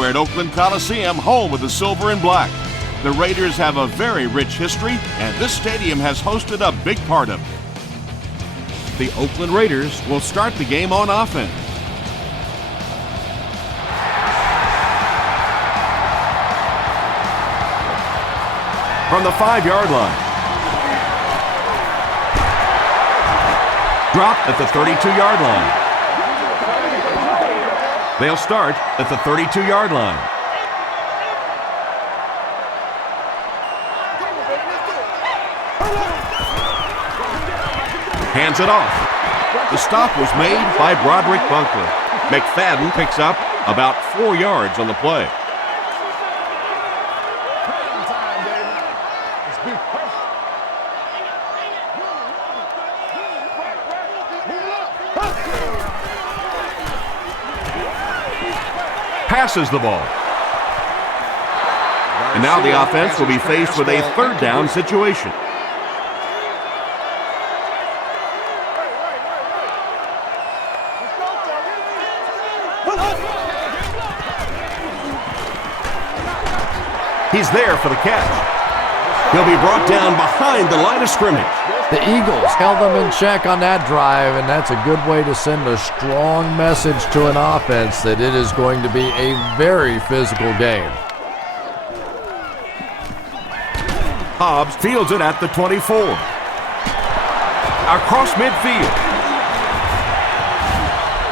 We're at Oakland Coliseum, home of the silver and black. The Raiders have a very rich history, and this stadium has hosted a big part of it. The Oakland Raiders will start the game on offense. From the 5-yard line. Dropped at the 32-yard line. They'll start at the 32-yard line. Hands it off. The stop was made by Broderick Bunkley. McFadden picks up about 4 yards on the play. Passes the ball. And now the offense will be faced with a third down situation. He's there for the catch. He'll be brought down behind the line of scrimmage. The Eagles held them in check on that drive, and that's a good way to send a strong message to an offense that it is going to be a very physical game. Hobbs fields it at the 24. Across midfield.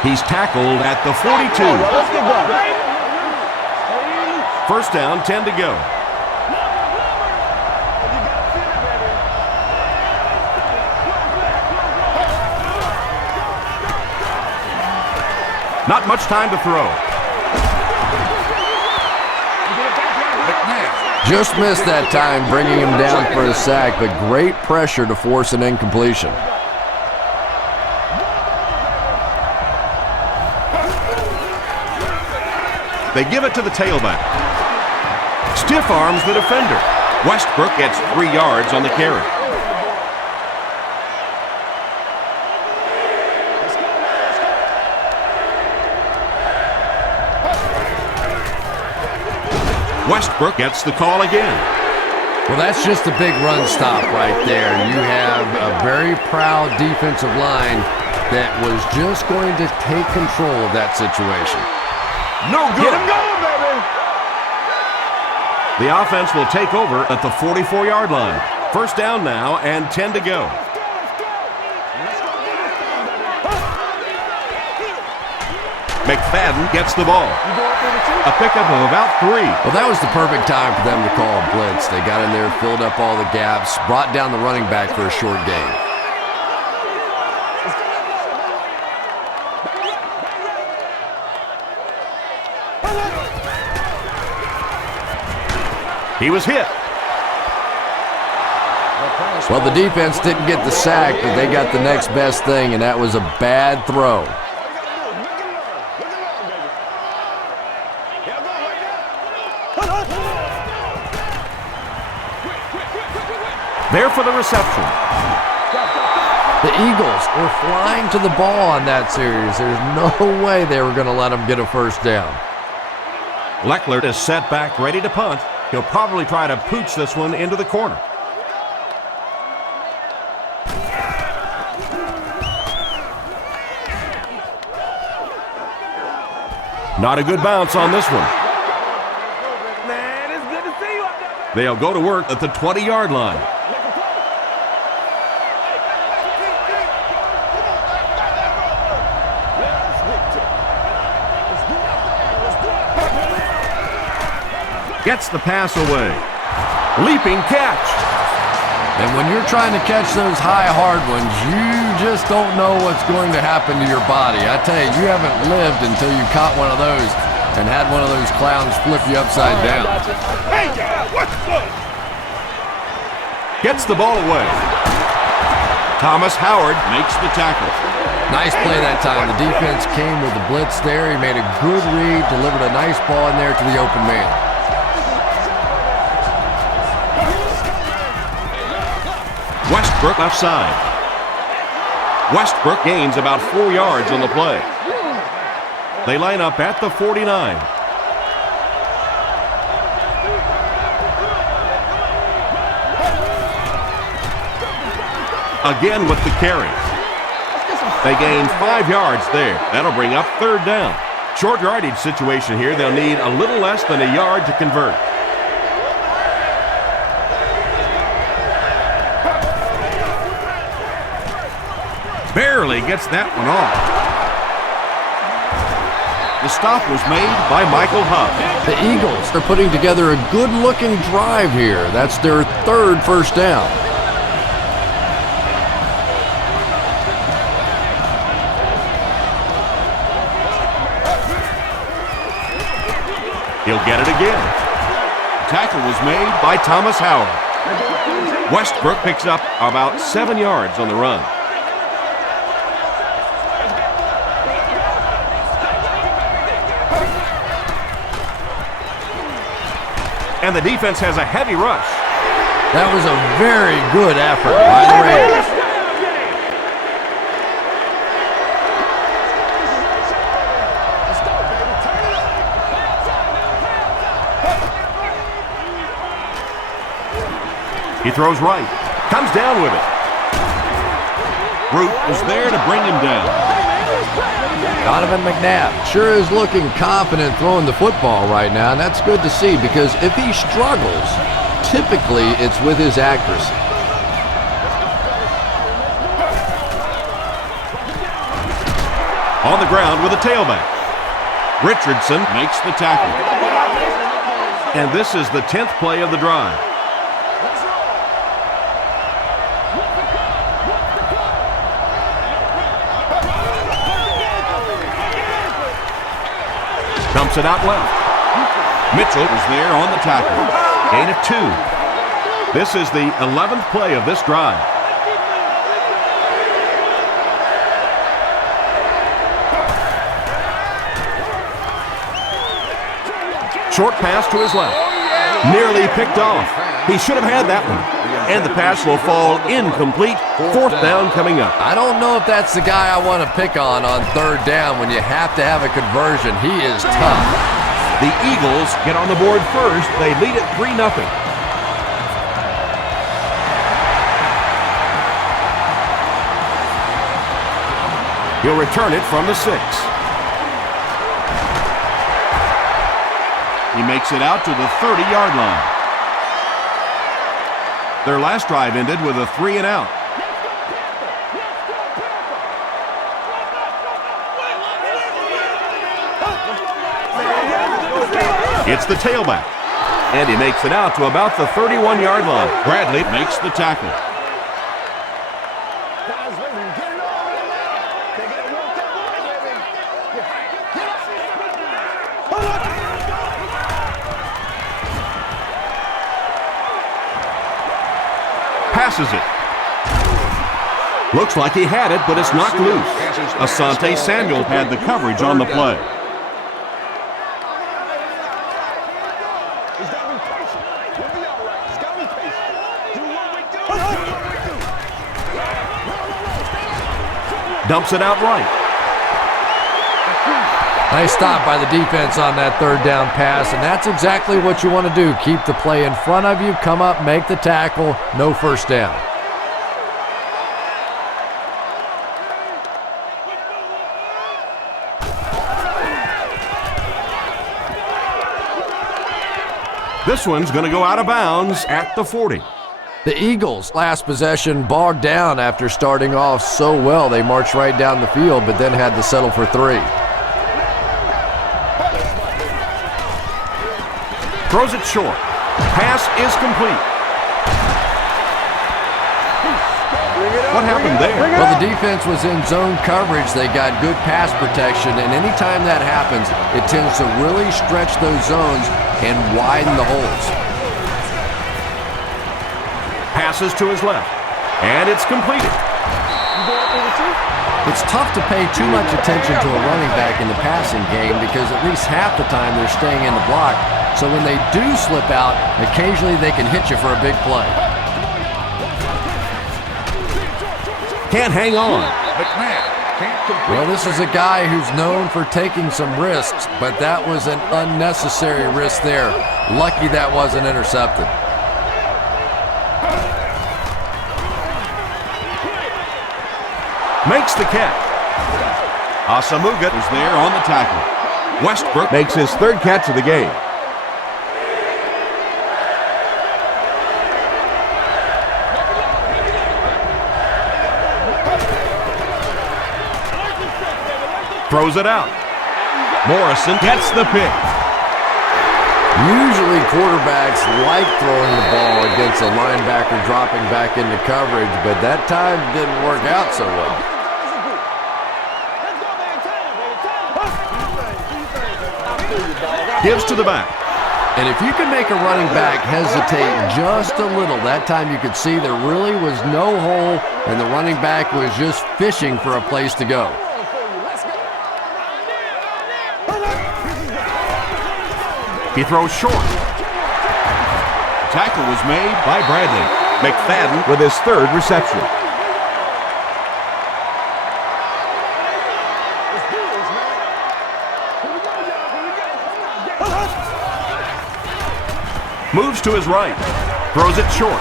He's tackled at the 42. First down, 10 to go. Not much time to throw. Just missed that time, bringing him down for a sack, but great pressure to force an incompletion. They give it to the tailback. Stiff arms the defender. Westbrook gets 3 yards on the carry. Westbrook gets the call again. Well, that's just a big run stop right there. You have a very proud defensive line that was just going to take control of that situation. No good. Get him going, baby. The offense will take over at the 44-yard line. First down now and 10 to go. McFadden gets the ball. A pickup of about 3. Well, that was the perfect time for them to call a blitz. They got in there, filled up all the gaps, brought down the running back for a short gain. He was hit. Well, the defense didn't get the sack, but they got the next best thing, and that was a bad throw. There for the reception. The Eagles were flying to the ball on that series. There's no way they were going to let them get a first down. Leckler is set back, ready to punt. He'll probably try to pooch this one into the corner. Not a good bounce on this one. Man, it's good to see you out there. They'll go to work at the 20-yard line. Gets the pass away. Leaping catch. And when you're trying to catch those high, hard ones, you just don't know what's going to happen to your body. I tell you, you haven't lived until you caught one of those and had one of those clowns flip you upside down. Gets the ball away. Thomas Howard makes the tackle. Nice play that time. The defense came with the blitz there. He made a good read, delivered a nice ball in there to the open man. Westbrook left side. Westbrook gains about 4 yards on the play. They line up at the 49. Again with the carry. They gain 5 yards there. That'll bring up 3rd down. Short yardage situation here. They'll need a little less than a yard to convert. Barely gets that one off. The stop was made by Michael Huff. The Eagles are putting together a good-looking drive here. That's their 3rd first down. He'll get it again. Tackle was made by Thomas Howard. Westbrook picks up about 7 yards on the run. And the defense has a heavy rush. That was a very good effort by the Raiders. He throws right. Comes down with it. Root was there to bring him down. Donovan McNabb sure is looking confident throwing the football right now, and that's good to see because if he struggles, typically it's with his accuracy. On the ground with a tailback. Richardson makes the tackle. And this is the 10th play of the drive. Dumps it out left. Mitchell is there on the tackle. Gain of 2. This is the 11th play of this drive. Short pass to his left. Nearly picked off. He should have had that one. And the pass will fall incomplete. 4th down coming up. I don't know if that's the guy I want to pick on 3rd down when you have to have a conversion. He is tough. The Eagles get on the board first. They lead it 3-0. He'll return it from the 6. He makes it out to the 30-yard line. Their last drive ended with a 3-and-out. It's the tailback. And he makes it out to about the 31-yard line. Bradley makes the tackle. Passes it. Looks like he had it, but it's knocked loose. Asante Samuel had the coverage on the play. Dumps it out right. Nice stop by the defense on that 3rd down pass, and that's exactly what you want to do. Keep the play in front of you, come up, make the tackle, no first down. This one's going to go out of bounds at the 40. The Eagles' last possession bogged down after starting off so well. They marched right down the field, but then had to settle for 3. Throws it short. Pass is complete. What happened there? Well, the defense was in zone coverage. They got good pass protection, and anytime that happens, it tends to really stretch those zones and widen the holes. Passes to his left, and it's completed. It's tough to pay too much attention to a running back in the passing game because at least half the time they're staying in the block. So when they do slip out, occasionally they can hit you for a big play. Can't hang on. Well, this is a guy who's known for taking some risks, but that was an unnecessary risk there. Lucky that wasn't intercepted. makes the catch. Asamuga is there on the tackle. Westbrook makes his third catch of the game. Throws it out. Morrison gets the pick. Usually quarterbacks like throwing the ball against a linebacker dropping back into coverage, but that time didn't work out so well. Gives to the back. And if you can make a running back hesitate just a little, that time you could see there really was no hole and the running back was just fishing for a place to go. He throws short. Tackle was made by Bradley. McFadden with his third reception. Moves to his right. Throws it short.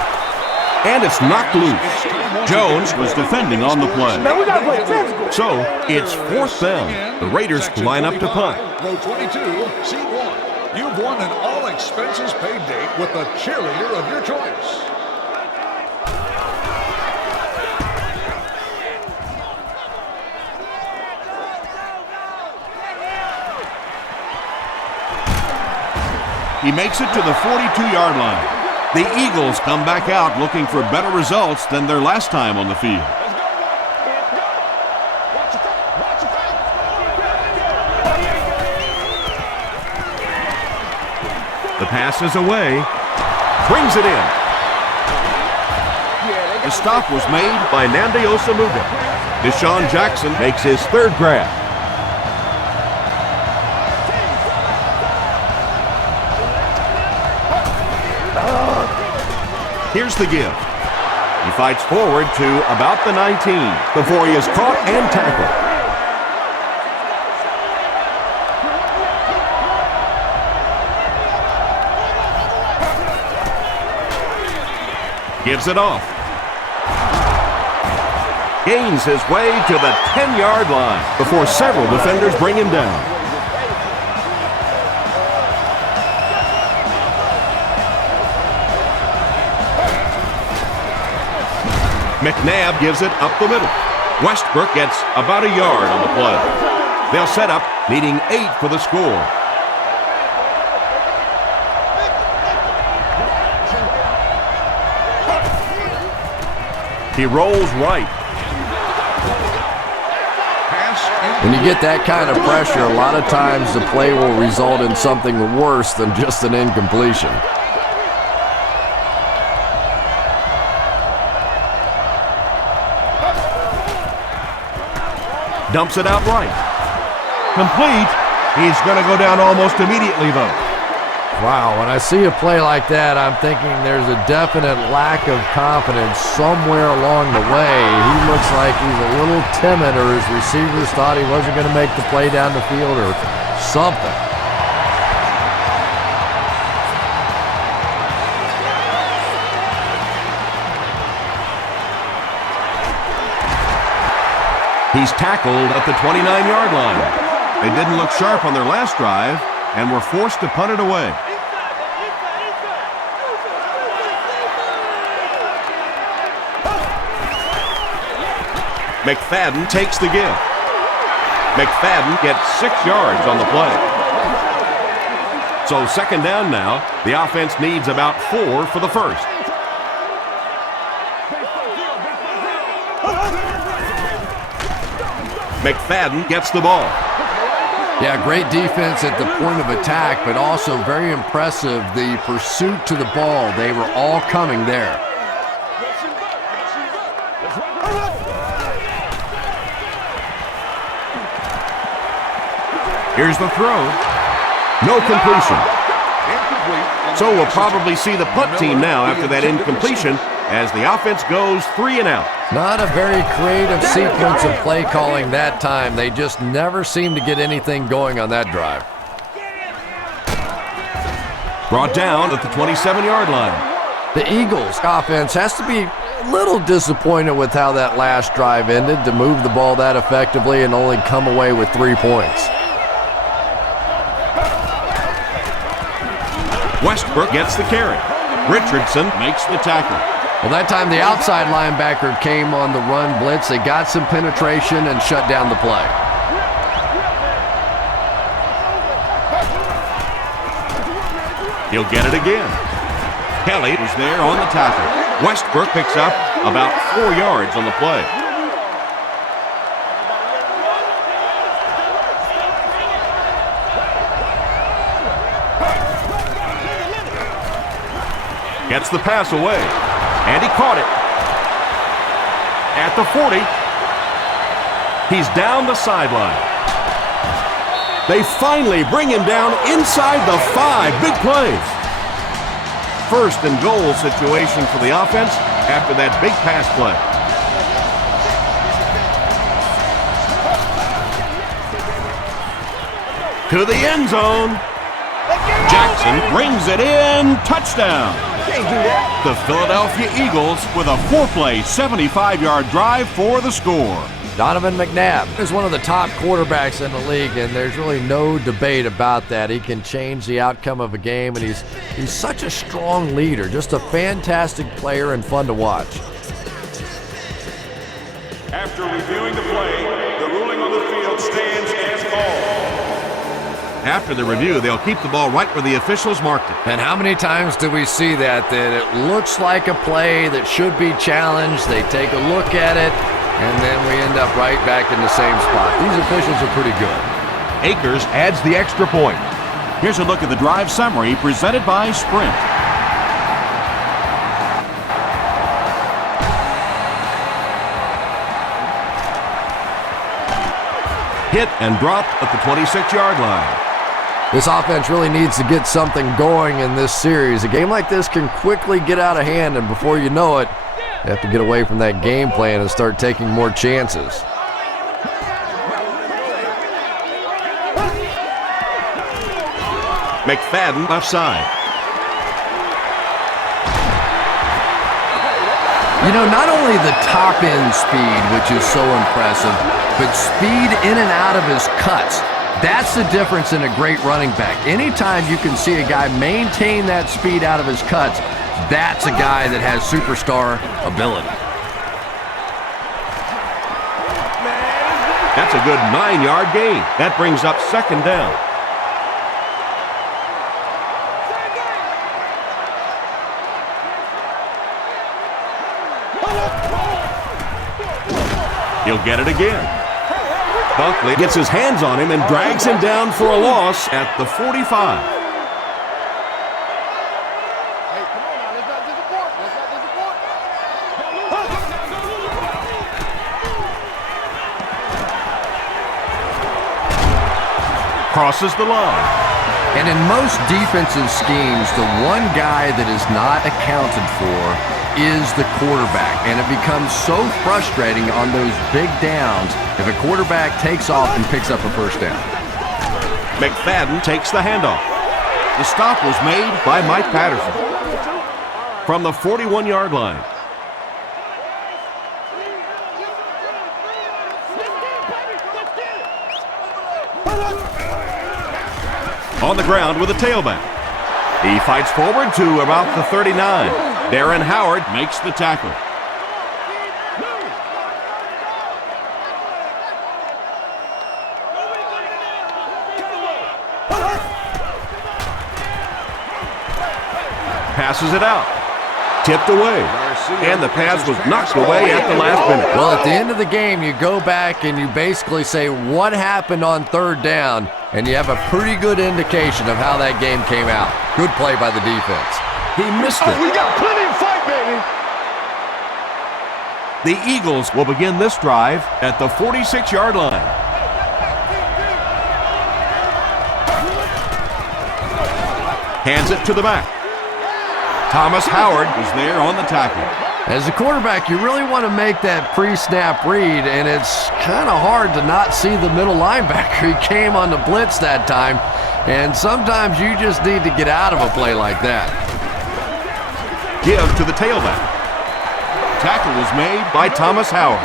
And it's knocked loose. Jones was defending on the play. Man, we gotta play physical. So it's fourth down. The Raiders line up to punt. Row 22, seat 1. You've won an all-expenses-paid date with the cheerleader of your choice. He makes it to the 42-yard line. The Eagles come back out looking for better results than their last time on the field. The pass is away. Brings it in. The stop was made by Nnamdi Osamuga. Deshaun Jackson makes his third grab. Here's the give. He fights forward to about the 19 before he is caught and tackled. Gives it off. Gains his way to the 10-yard line before several defenders bring him down. McNabb gives it up the middle. Westbrook gets about a yard on the play. They'll set up, needing 8 for the score. He rolls right. When you get that kind of pressure, a lot of times the play will result in something worse than just an incompletion. Dumps it out right. Complete. He's going to go down almost immediately, though. Wow, when I see a play like that, I'm thinking there's a definite lack of confidence somewhere along the way. He looks like he's a little timid, or his receivers thought he wasn't going to make the play down the field or something. He's tackled at the 29-yard line. They didn't look sharp on their last drive and were forced to punt it away. McFadden takes the give. McFadden gets 6 yards on the play. So second down now. The offense needs about 4 for the first. McFadden gets the ball. Yeah, great defense at the point of attack, but also very impressive the pursuit to the ball. They were all coming there. Here's the throw. No completion. So we'll probably see the punt team now after that incompletion as the offense goes 3 and out. Not a very creative sequence of play calling that time. They just never seem to get anything going on that drive. Brought down at the 27-yard line. The Eagles' offense has to be A little disappointed with how that last drive ended, to move the ball that effectively and only come away with 3 points. Westbrook gets the carry. Richardson makes the tackle. Well, that time the outside linebacker came on the run blitz. They got some penetration and shut down the play. He'll get it again. Kelly is there on the tackle. Westbrook picks up about 4 yards on the play. Gets the pass away, and he caught it. At the 40, he's down the sideline. They finally bring him down inside the 5. Big plays. First and goal situation for the offense after that big pass play. To the end zone. Jackson brings it in. Touchdown. The Philadelphia Eagles with a 4-play, 75-yard drive for the score. Donovan McNabb is one of the top quarterbacks in the league, and there's really no debate about that. He can change the outcome of a game, and he's such a strong leader, just a fantastic player and fun to watch. After reviewing the play, the ruling on the field stands as called. After the review, they'll keep the ball right where the officials marked it. And how many times do we see that it looks like a play that should be challenged, they take a look at it, and then we end up right back in the same spot. These officials are pretty good. Akers adds the extra point. Here's a look at the drive summary presented by Sprint. Hit and dropped at the 26-yard line. This offense really needs to get something going in this series. A game like this can quickly get out of hand, and before you know it, you have to get away from that game plan and start taking more chances. McFadden left side. You know, not only the top-end speed, which is so impressive, but speed in and out of his cuts. That's the difference in a great running back. Anytime you can see a guy maintain that speed out of his cuts, that's a guy that has superstar ability. That's a good 9-yard gain. That brings up second down. He'll get it again. Buckley gets his hands on him and drags him down for a loss at the 45. Crosses the line. And in most defensive schemes, the one guy that is not accounted for is the quarterback. And it becomes so frustrating on those big downs if a quarterback takes off and picks up a first down. McFadden takes the handoff. The stop was made by Mike Patterson from the 41-yard line. On the ground with a tailback. He fights forward to about the 39. Darren Howard makes the tackle. Passes it out. Tipped away. And the pass was knocked away at the last minute. Well, at the end of the game, you go back and you basically say what happened on third down, and you have a pretty good indication of how that game came out. Good play by the defense. He missed it. We got plenty of fight, baby. The Eagles will begin this drive at the 46-yard line. Hands it to the back. Thomas Howard was there on the tackle. As a quarterback, you really want to make that pre-snap read, and it's kind of hard to not see the middle linebacker. He came on the blitz that time, and sometimes you just need to get out of a play like that. Give to the tailback. Tackle was made by Thomas Howard.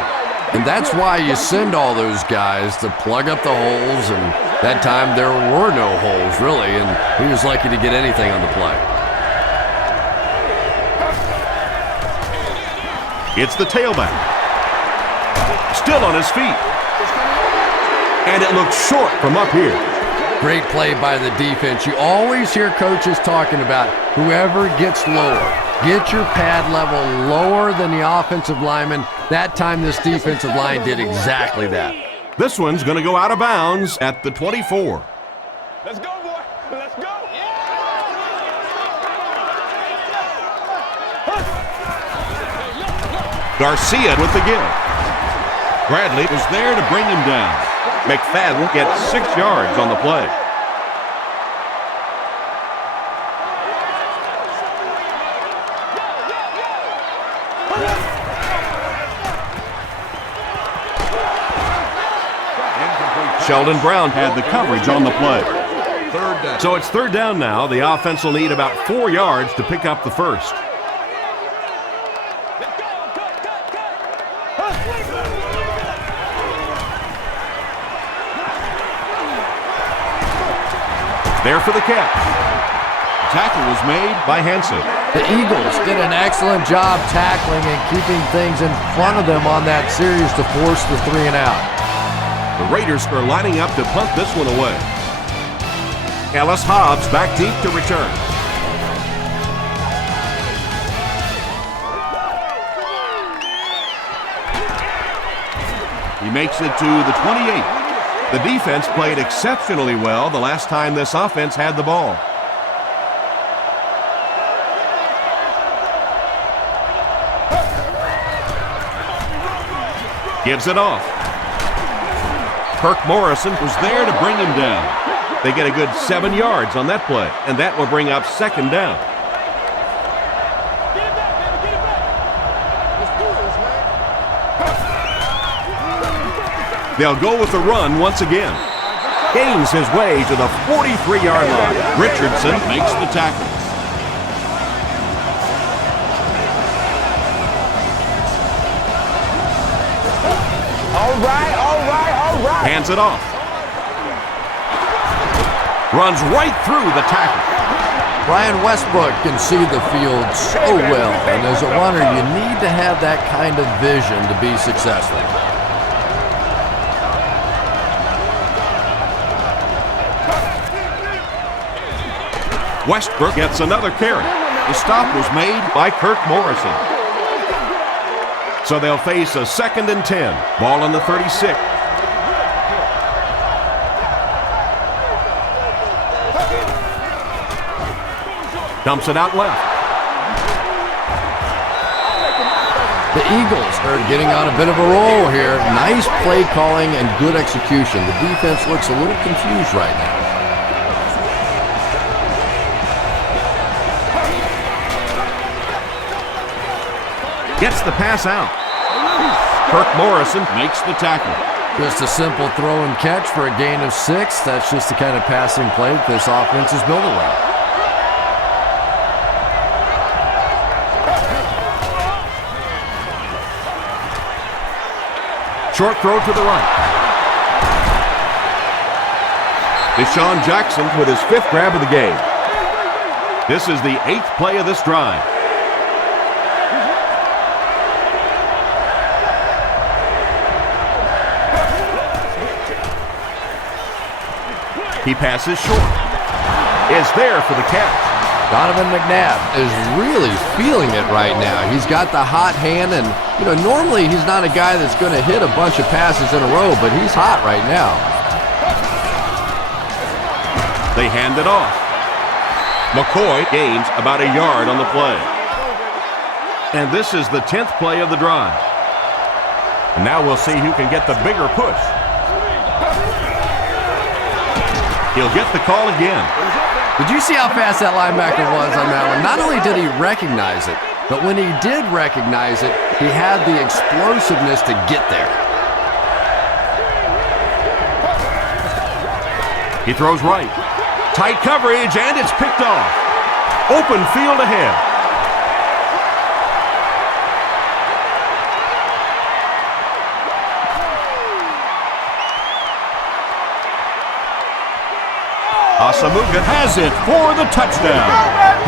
And that's why you send all those guys to plug up the holes, and that time there were no holes, really, and he was lucky to get anything on the play. It's the tailback. Still on his feet. And it looks short from up here. Great play by the defense. You always hear coaches talking about whoever gets lower. Get your pad level lower than the offensive lineman. That time this defensive line did exactly that. This one's going to go out of bounds at the 24. Let's go, boy. Let's go. Garcia with the give. Bradley was there to bring him down. McFadden gets 6 yards on the play. Sheldon Brown had the coverage on the play. Third down. So it's third down now. The offense will need about 4 yards to pick up the first. There for the catch. Tackle was made by Hansen. The Eagles did an excellent job tackling and keeping things in front of them on that series to force the 3 and out. The Raiders are lining up to punt this one away. Ellis Hobbs back deep to return. He makes it to the 28. The defense played exceptionally well the last time this offense had the ball. Gives it off. Kirk Morrison was there to bring him down. They get a good 7 yards on that play, and that will bring up second down. They'll go with the run once again. Gains his way to the 43-yard line. Richardson makes the tackle. All right, all right, all right. Hands it off. Runs right through the tackle. Brian Westbrook can see the field so well, and as a runner, you need to have that kind of vision to be successful. Westbrook gets another carry. The stop was made by Kirk Morrison. So they'll face a 2nd and 10. Ball on the 36. Dumps it out left. The Eagles are getting on a bit of a roll here. Nice play calling and good execution. The defense looks a little confused right now. Gets the pass out. Kirk Morrison makes the tackle. Just a simple throw and catch for a gain of 6. That's just the kind of passing play that this offense is built around. Short throw to the right. Deshaun Jackson with his 5th grab of the game. This is the 8th play of this drive. He passes short. Is there for the catch. Donovan McNabb is really feeling it right now. He's got the hot hand, and normally he's not a guy that's going to hit a bunch of passes in a row, but he's hot right now. They hand it off. McCoy gains about a yard on the play. And this is the 10th play of the drive. And now we'll see who can get the bigger push. He'll get the call again. Did you see how fast that linebacker was on that one? Not only did he recognize it, but when he did recognize it, he had the explosiveness to get there. He throws right. Tight coverage, and it's picked off. Open field ahead. Asamuga has it for the touchdown.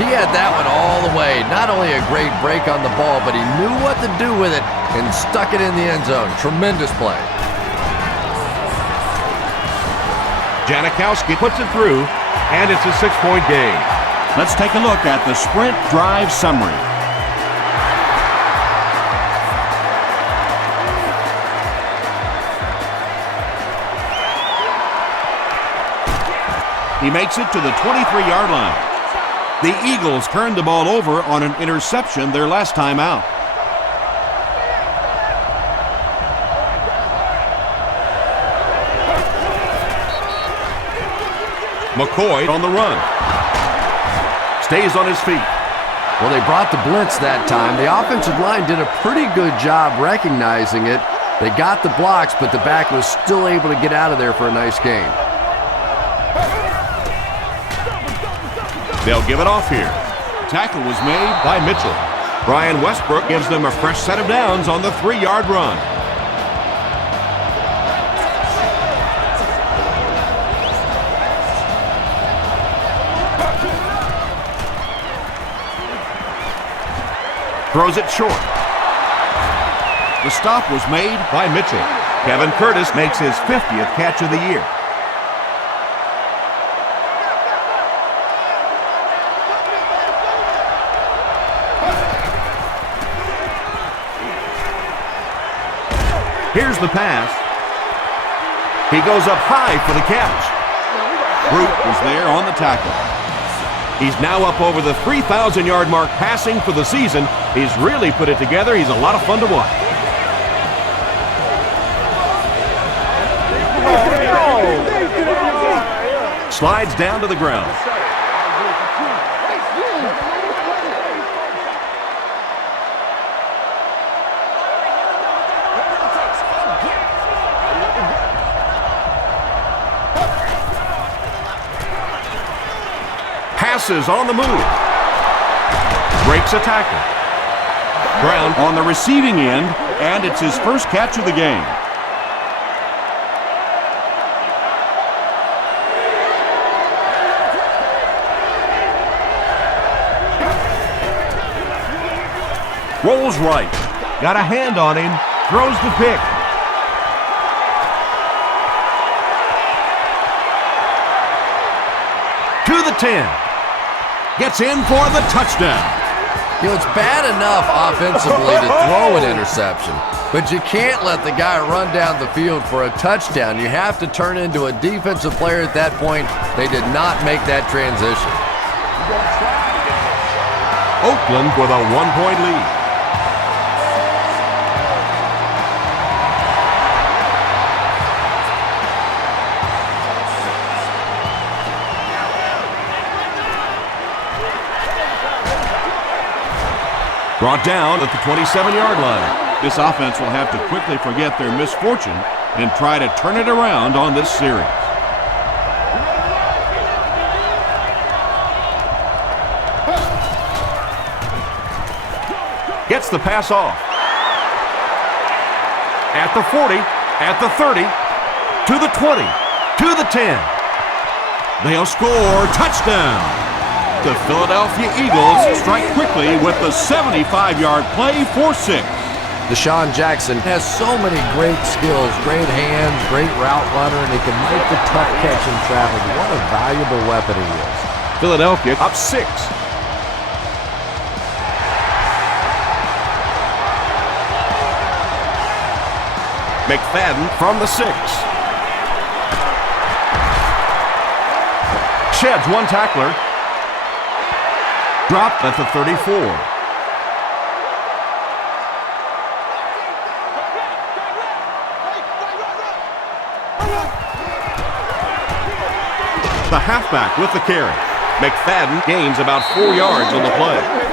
He had that one all the way. Not only a great break on the ball, but he knew what to do with it and stuck it in the end zone. Tremendous play. Janikowski puts it through, and it's a 6-point game. Let's take a look at the sprint drive summary. He makes it to the 23-yard line. The Eagles turned the ball over on an interception their last time out. McCoy on the run. Stays on his feet. Well, they brought the blitz that time. The offensive line did a pretty good job recognizing it. They got the blocks, but the back was still able to get out of there for a nice gain. They'll give it off here. Tackle was made by Mitchell. Brian Westbrook gives them a fresh set of downs on the 3-yard run. Throws it short. The stop was made by Mitchell. Kevin Curtis makes his 50th catch of the year. Here's the pass. He goes up high for the catch. Root was there on the tackle. He's now up over the 3,000-yard mark passing for the season. He's really put it together. He's a lot of fun to watch. Slides down to the ground. Passes on the move. Breaks a tackle. Brown on the receiving end, and it's his first catch of the game. Rolls right. Got a hand on him. Throws the pick. To the 10. Gets in for the touchdown. You know, it's bad enough offensively to throw an interception, but you can't let the guy run down the field for a touchdown. You have to turn into a defensive player at that point. They did not make that transition. Oakland with a 1-point lead. Brought down at the 27-yard line. This offense will have to quickly forget their misfortune and try to turn it around on this series. Gets the pass off. At the 40, at the 30, to the 20, to the 10. They'll score. Touchdown. The Philadelphia Eagles strike quickly with the 75-yard play for 6. Deshaun Jackson has so many great skills, great hands, great route runner, and he can make the tough catch in traffic. What a valuable weapon he is. Philadelphia up 6. McFadden from the 6. Sheds one tackler. Dropped at the 34. The halfback with the carry. McFadden gains about 4 yards on the play.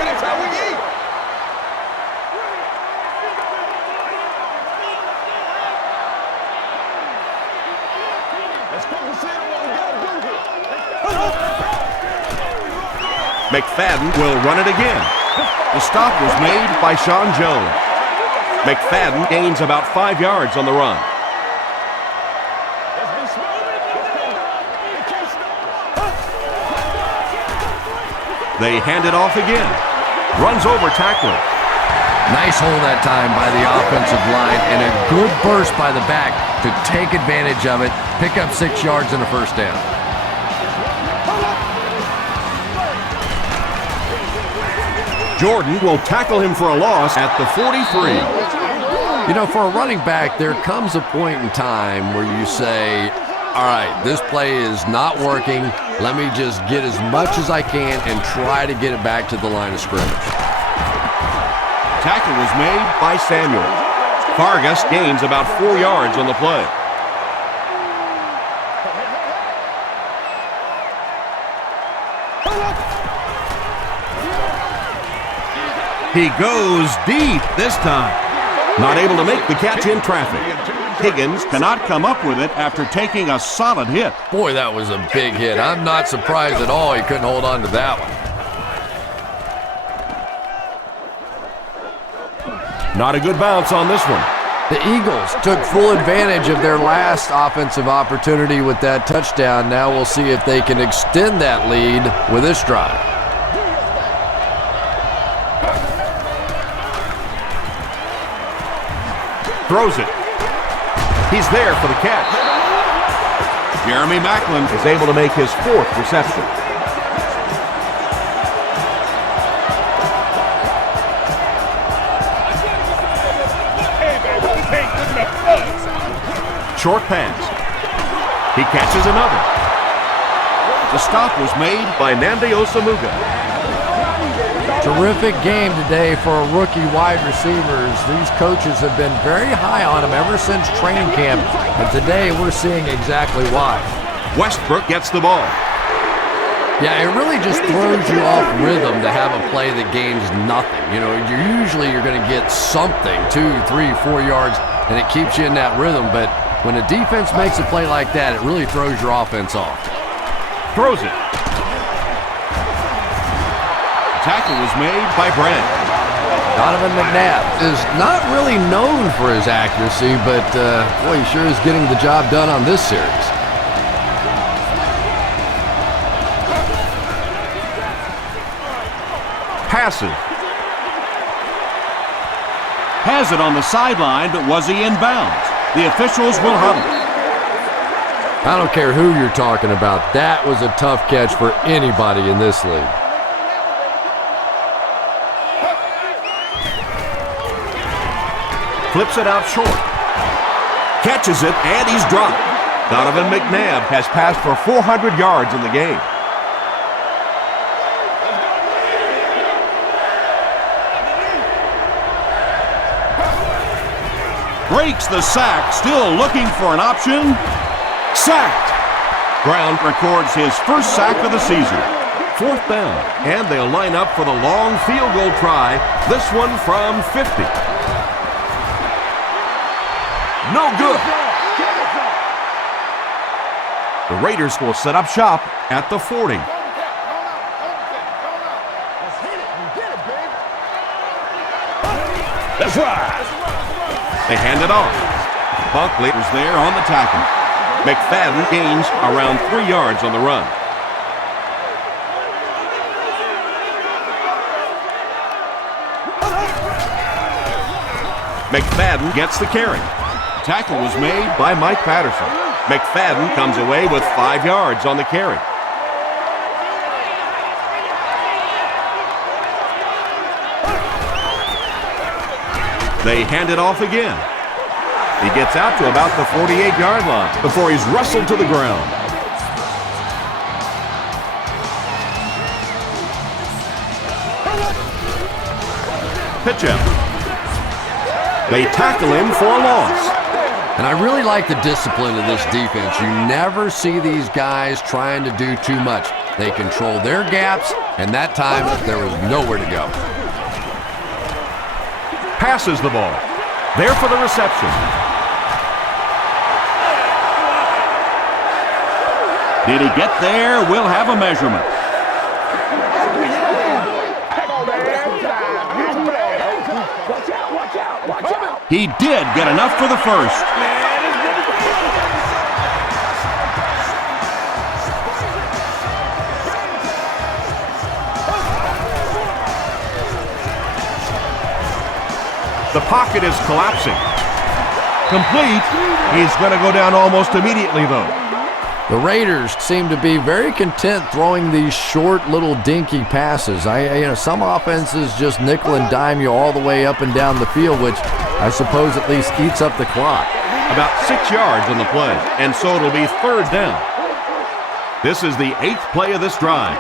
McFadden will run it again. The stop was made by Sean Jones. McFadden gains about 5 yards on the run. They hand it off again. Runs over tackler. Nice hold that time by the offensive line and a good burst by the back to take advantage of it, pick up 6 yards and a first down. Jordan will tackle him for a loss at the 43. You know, for a running back, there comes a point in time where you say, all right, this play is not working. Let me just get as much as I can and try to get it back to the line of scrimmage. Tackle was made by Samuel. Vargas gains about 4 yards on the play. He goes deep this time. Not able to make the catch in traffic. Higgins cannot come up with it after taking a solid hit. Boy, that was a big hit. I'm not surprised at all he couldn't hold on to that one. Not a good bounce on this one. The Eagles took full advantage of their last offensive opportunity with that touchdown. Now we'll see if they can extend that lead with this drive. Throws it. He's there for the catch. Jeremy Maclin is able to make his 4th reception. Short pass. He catches another. The stop was made by Nnamdi Osamuga. Terrific game today for rookie wide receivers. These coaches have been very high on him ever since training camp, and today we're seeing exactly why. Westbrook gets the ball. Yeah, it really just throws you off rhythm to have a play that gains nothing. You know, you're going to get something, 2, 3, 4 yards, and it keeps you in that rhythm, but when a defense makes a play like that, it really throws your offense off. Throws it. Tackle was made by Brent. Donovan McNabb is not really known for his accuracy, but boy, he sure is getting the job done on this series. Passes. Has it on the sideline, but was he in bounds? The officials will huddle. I don't care who you're talking about. That was a tough catch for anybody in this league. Flips it out short. Catches it, and he's dropped. Donovan McNabb has passed for 400 yards in the game. Breaks the sack, still looking for an option. Sacked. Brown records his first sack of the season. 4th down, and they'll line up for the long field goal try, this one from 50. No good. The Raiders will set up shop at the 40. That's right. They hand it off. Bunkley was there on the tackle. McFadden gains around 3 yards on the run. McFadden gets the carry. Tackle was made by Mike Patterson. McFadden comes away with 5 yards on the carry. They hand it off again. He gets out to about the 48-yard line before he's wrestled to the ground. Pitch out. They tackle him for a loss. And I really like the discipline of this defense. You never see these guys trying to do too much. They control their gaps, and that time there was nowhere to go. Passes the ball. There for the reception. Did he get there? We'll have a measurement. He did get enough for the first. The pocket is collapsing. Complete. He's going to go down almost immediately, though. The Raiders seem to be very content throwing these short little dinky passes. Some offenses just nickel and dime you all the way up and down the field, which I suppose at least eats up the clock. About 6 yards on the play, and so it'll be 3rd down. This is the 8th play of this drive.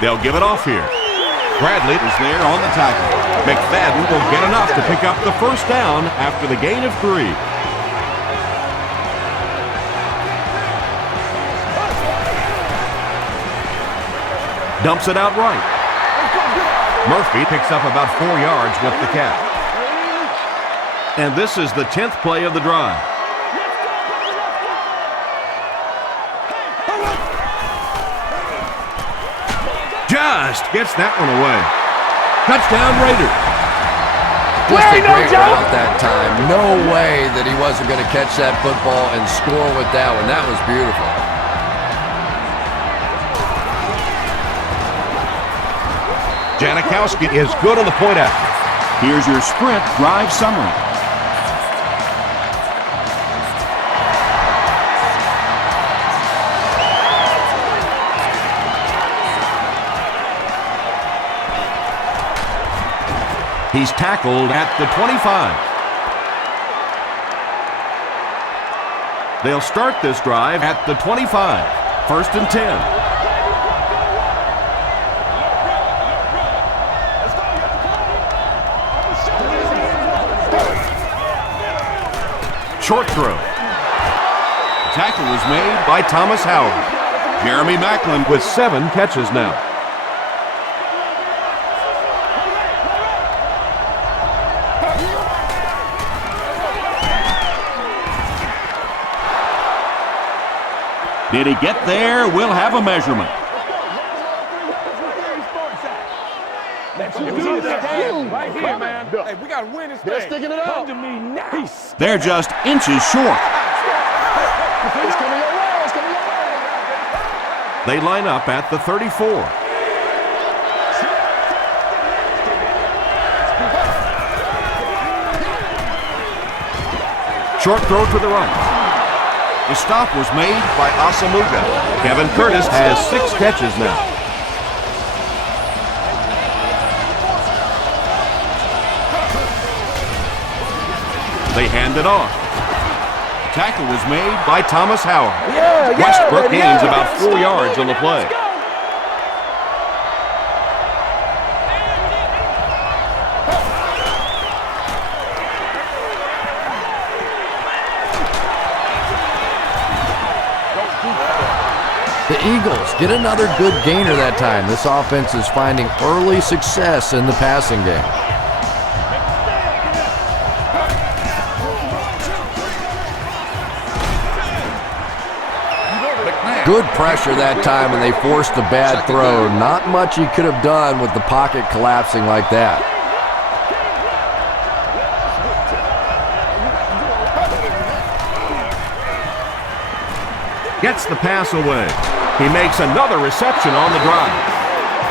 They'll give it off here. Bradley is there on the tackle. McFadden will get enough to pick up the 1st down after the gain of 3. Dumps it out right. Murphy picks up about 4 yards with the catch. And this is the 10th play of the drive. Just gets that one away. Touchdown Raiders. Just a great route that time. No way that he wasn't going to catch that football and score with that one. That was beautiful. Janikowski is good on the point after. Here's your sprint drive summary. He's tackled at the 25. They'll start this drive at the 25. 1st and 10. Short throw. Tackle was made by Thomas Howard. Jeremy Maclin with 7 catches now. Did he get there? We'll have a measurement. Right here, man. Hey, we got to win this thing. They're sticking it out. Come to me now. They're just inches short. It's coming your way. It's coming your way. They line up at the 34. Short throw to the right. The stop was made by Asamuga. Kevin Curtis has 6 catches now. They hand it off. Tackle was made by Thomas Howard. Westbrook gains about 4 yards on the play. The Eagles get another good gainer that time. This offense is finding early success in the passing game. Good pressure that time, and they forced a bad throw. Not much he could have done with the pocket collapsing like that. Gets the pass away. He makes another reception on the drive.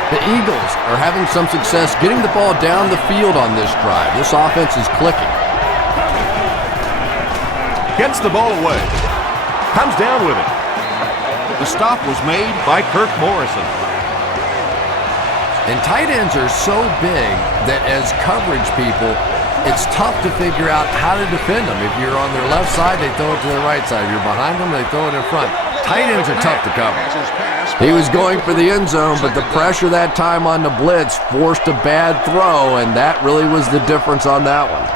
The Eagles are having some success getting the ball down the field on this drive. This offense is clicking. Gets the ball away. Comes down with it. The stop was made by Kirk Morrison. And tight ends are so big that as coverage people, it's tough to figure out how to defend them. If you're on their left side, they throw it to their right side. If you're behind them, they throw it in front. Tight ends are tough to cover. He was going for the end zone, but the pressure that time on the blitz forced a bad throw, and that really was the difference on that one.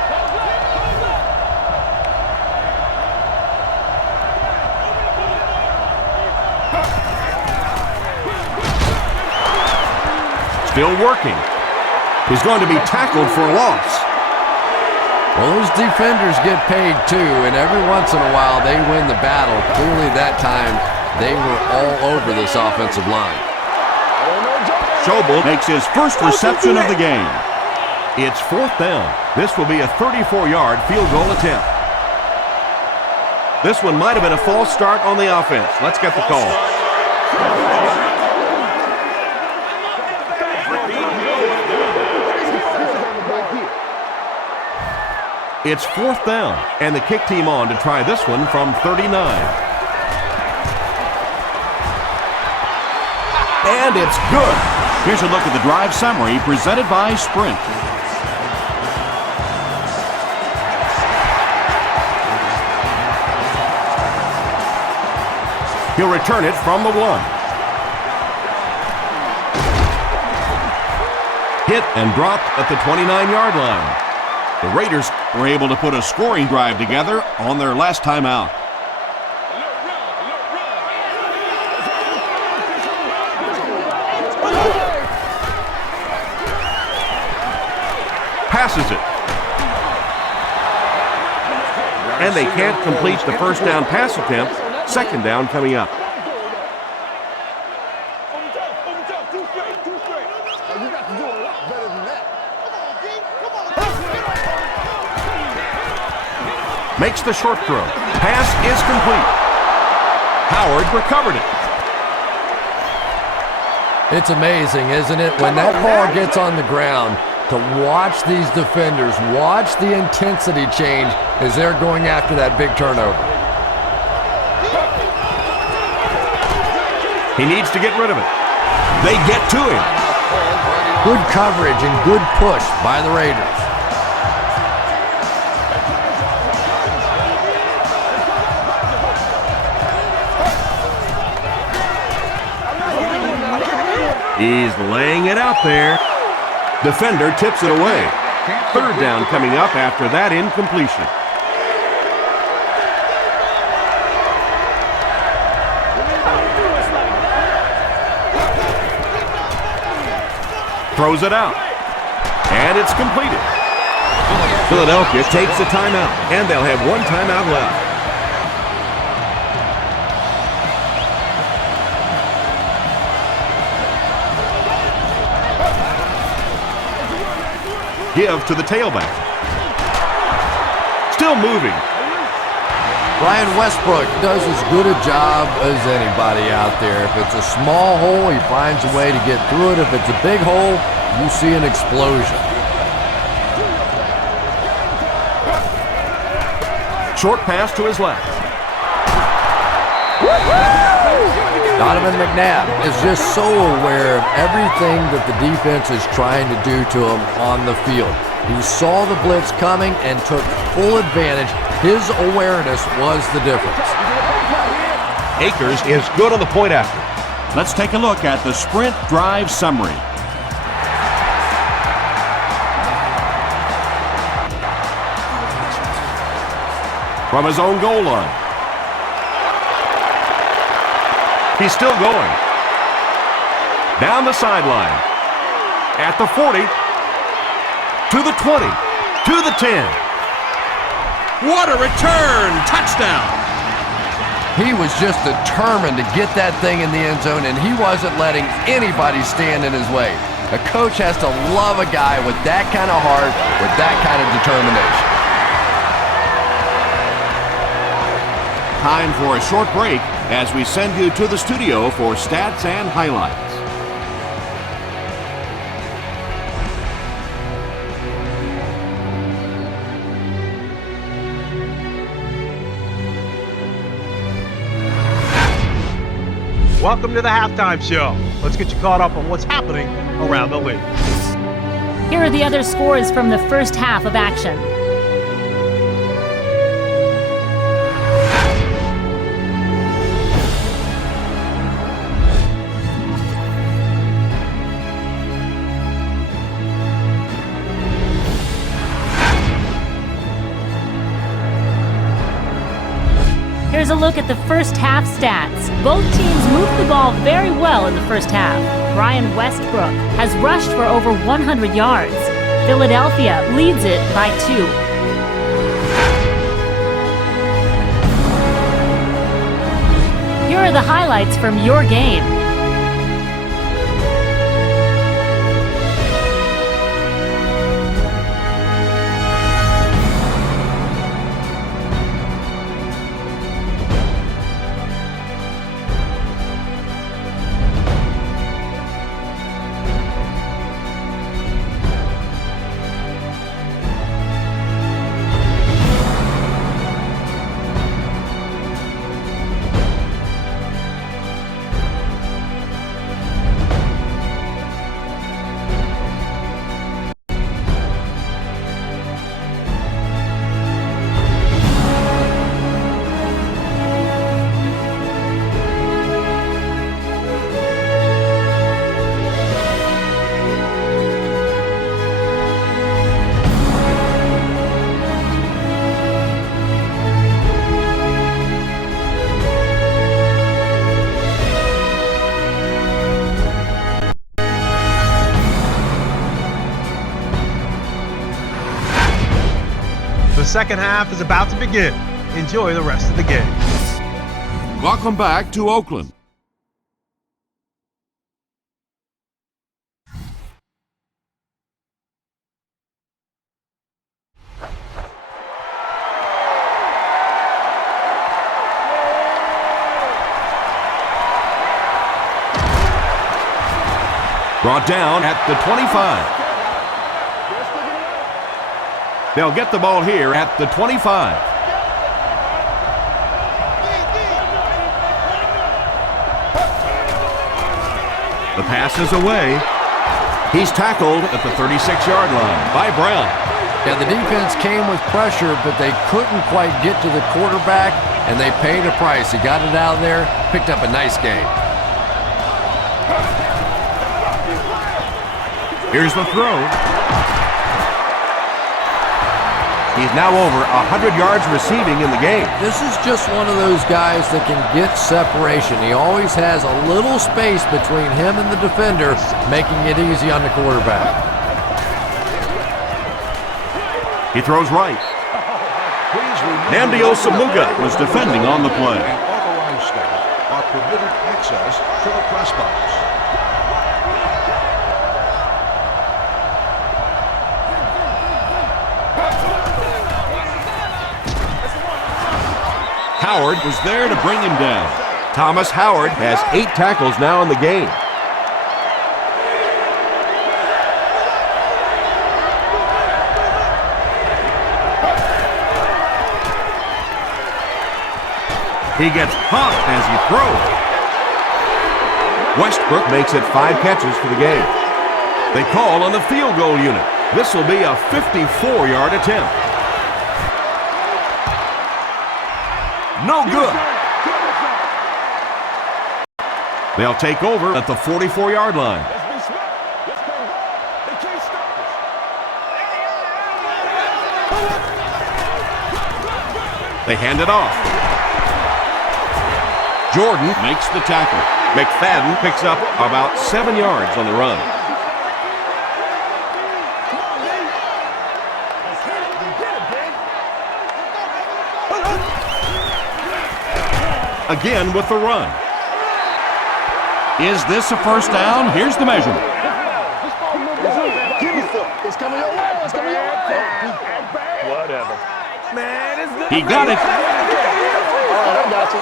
Still working. He's going to be tackled for a loss. Well, those defenders get paid too, and every once in a while they win the battle. Clearly that time they were all over this offensive line. Schobel makes his first reception of the game. It's 4th down. This will be a 34-yard field goal attempt. This one might have been a false start on the offense. Let's get the call. It's 4th down, and the kick team on to try this one from 39. And it's good. Here's a look at the drive summary presented by Sprint. He'll return it from the 1. Hit and dropped at the 29-yard line. The Raiders were able to put a scoring drive together on their last time out. Passes it. And they can't complete the first down pass attempt. 2nd down coming up. Makes the short throw. Pass is complete. Howard recovered it. It's amazing, isn't it? When that ball gets on the ground, to watch these defenders, watch the intensity change as they're going after that big turnover. He needs to get rid of it. They get to him. Good coverage and good push by the Raiders. He's laying it out there. Defender tips it away. 3rd down coming up after that incompletion. Throws it out. And it's completed. Philadelphia takes a timeout, and they'll have 1 timeout left. Give to the tailback. Still moving. Brian Westbrook does as good a job as anybody out there. If it's a small hole, he finds a way to get through it. If it's a big hole, you see an explosion. Short pass to his left. Donovan McNabb is just so aware of everything that the defense is trying to do to him on the field. He saw the blitz coming and took full advantage. His awareness was the difference. Akers is good on the point after. Let's take a look at the Sprint drive summary. From his own goal line. He's still going. Down the sideline. At the 40. To the 20. To the 10. What a return! Touchdown! He was just determined to get that thing in the end zone, and he wasn't letting anybody stand in his way. A coach has to love a guy with that kind of heart, with that kind of determination. Time for a short break as we send you to the studio for stats and highlights. Welcome to the halftime show. Let's get you caught up on what's happening around the league. Here are the other scores from the first half of action. Here's a look at the first half stats. Both teams moved the ball very well in the first half. Brian Westbrook has rushed for over 100 yards. Philadelphia leads it by 2. Here are the highlights from your game. the second half is about to begin. Enjoy the rest of the game. Welcome back to Oakland. Brought down at the 25. They'll get the ball here at the 25. The pass is away. He's tackled at the 36-yard line by Brown. Yeah, the defense came with pressure, but they couldn't quite get to the quarterback, and they paid a price. He got it out of there, picked up a nice gain. Here's the throw. He's now over 100 yards receiving in the game. This is just one of those guys that can get separation. He always has a little space between him and the defender, making it easy on the quarterback. He throws right. Namdi Osamuga was defending on the play. Authorized staff are permitted access to the press box. Howard was there to bring him down. Thomas Howard has 8 tackles now in the game. He gets popped as he throws. Westbrook makes it 5 catches for the game. They call on the field goal unit. This will be a 54-yard attempt. No good. They'll take over at the 44-yard line. They hand it off. Jordan makes the tackle. McFadden picks up about 7 yards on the run. Again with the run. Is this a first down? Here's the measurement. It's coming your way. It's coming your way. Whatever. Man, he got it. All right, I got you.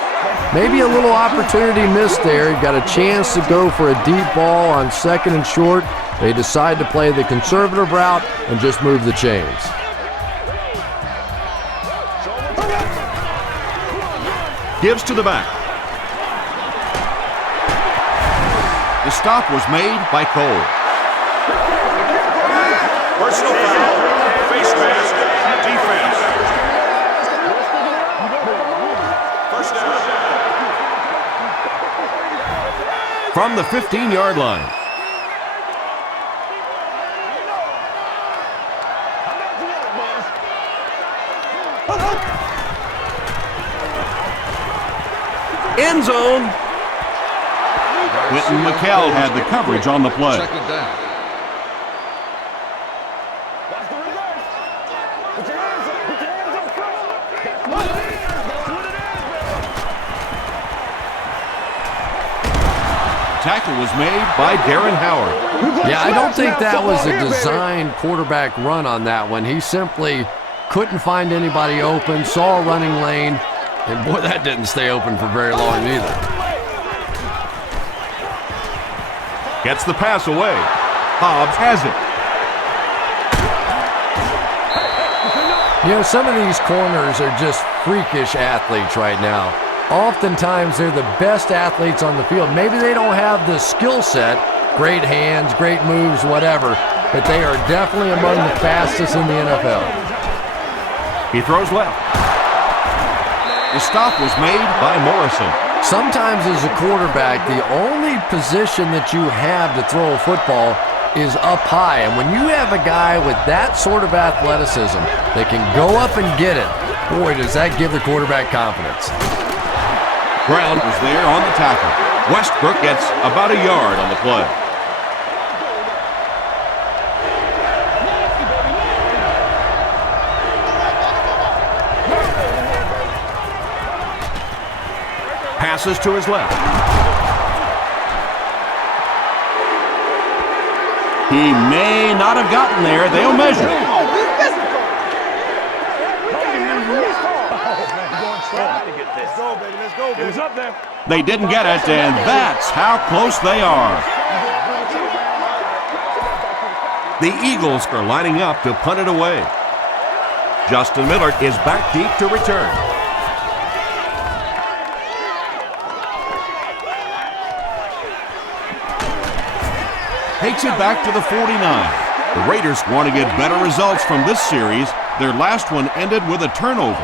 Maybe a little opportunity missed there. He got a chance to go for a deep ball on 2nd and short. They decide to play the conservative route and just move the chains. Gives to the back. The stop was made by Cole. Personal foul, face mask, defense. First down. From the 15-yard line. End zone. Quentin McKell had the coverage on the play. Second down. Tackle was made by Darren Howard. Yeah, I don't think that was a designed quarterback run on that one. He simply couldn't find anybody open, saw a running lane, and boy, that didn't stay open for very long either. Gets the pass away. Hobbs has it. You know, some of these corners are just freakish athletes right now. Oftentimes, they're the best athletes on the field. Maybe they don't have the skill set, great hands, great moves, whatever, but they are definitely among the fastest in the NFL. He throws left. The stop was made by Morrison. Sometimes as a quarterback, the only position that you have to throw a football is up high. And when you have a guy with that sort of athleticism that can go up and get it, boy, does that give the quarterback confidence. Brown was there on the tackle. Westbrook gets about a yard on the play. passes to his left. He may not have gotten there. They'll measure. They didn't get it, and that's how close they are. The Eagles are lining up to punt it away. Justin Miller is back deep to return. Takes it back to the 49. The Raiders want to get better results from this series. Their last one ended with a turnover.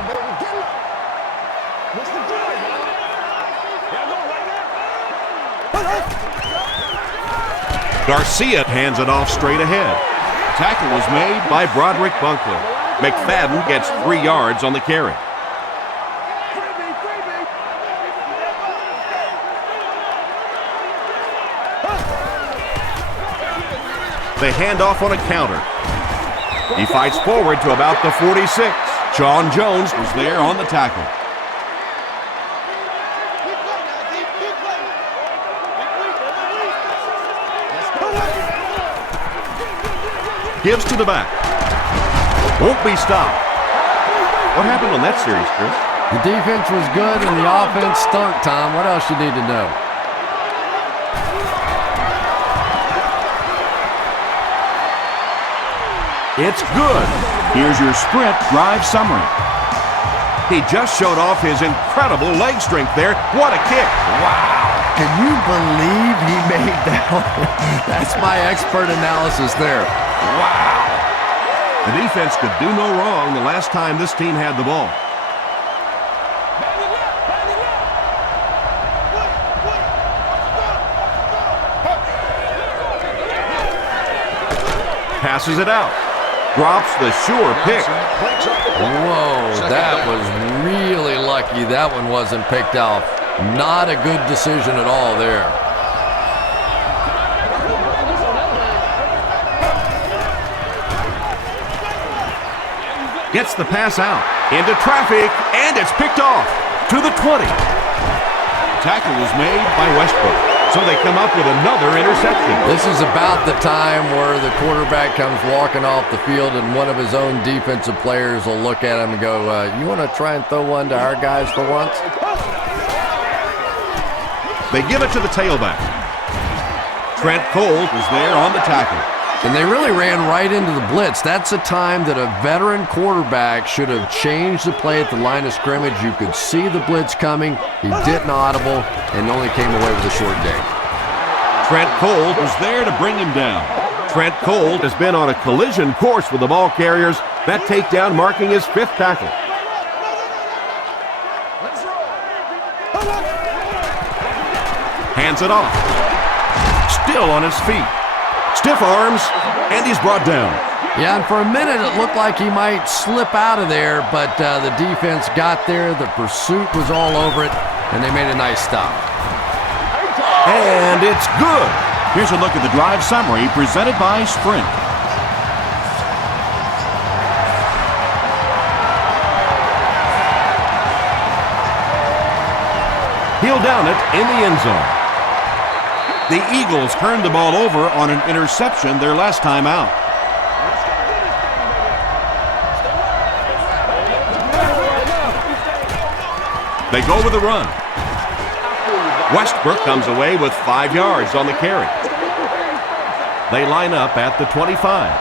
Garcia hands it off straight ahead. Tackle was made by Broderick Bunkler. McFadden gets 3 yards on the carry. They hand off on a counter. He fights forward to about the 46. Sean Jones was there on the tackle. Gives to the back. Won't be stopped. What happened on that series, Chris? The defense was good and the offense stunk, Tom. What else you need to know? It's good. Here's your sprint drive summary. He just showed off his incredible leg strength there. What a kick. Wow. Can you believe he made that one? That's my expert analysis there. Wow. The defense could do no wrong the last time this team had the ball. Passes it out. Drops the sure pick. Whoa, that was really lucky that one wasn't picked off. Not a good decision at all there. Gets the pass out. Into traffic, and it's picked off to the 20. Tackle was made by Westbrook. So they come up with another interception. This is about the time where the quarterback comes walking off the field and one of his own defensive players will look at him and go, you want to try and throw one to our guys for once? They give it to the tailback. Trent Cole was there on the tackle. And they really ran right into the blitz. That's a time that a veteran quarterback should have changed the play at the line of scrimmage. You could see the blitz coming. He didn't audible and only came away with a short game. Trent Cole was there to bring him down. Trent Cole has been on a collision course with the ball carriers. That takedown marking his 5th tackle. Hands it off. Still on his feet. Stiff arms, and he's brought down. Yeah, and for a minute it looked like he might slip out of there, but the defense got there, the pursuit was all over it, and they made a nice stop. And it's good. Here's a look at the drive summary presented by Sprint. He'll down it in the end zone. The Eagles turned the ball over on an interception their last time out. They go with the run. Westbrook comes away with 5 yards on the carry. They line up at the 25.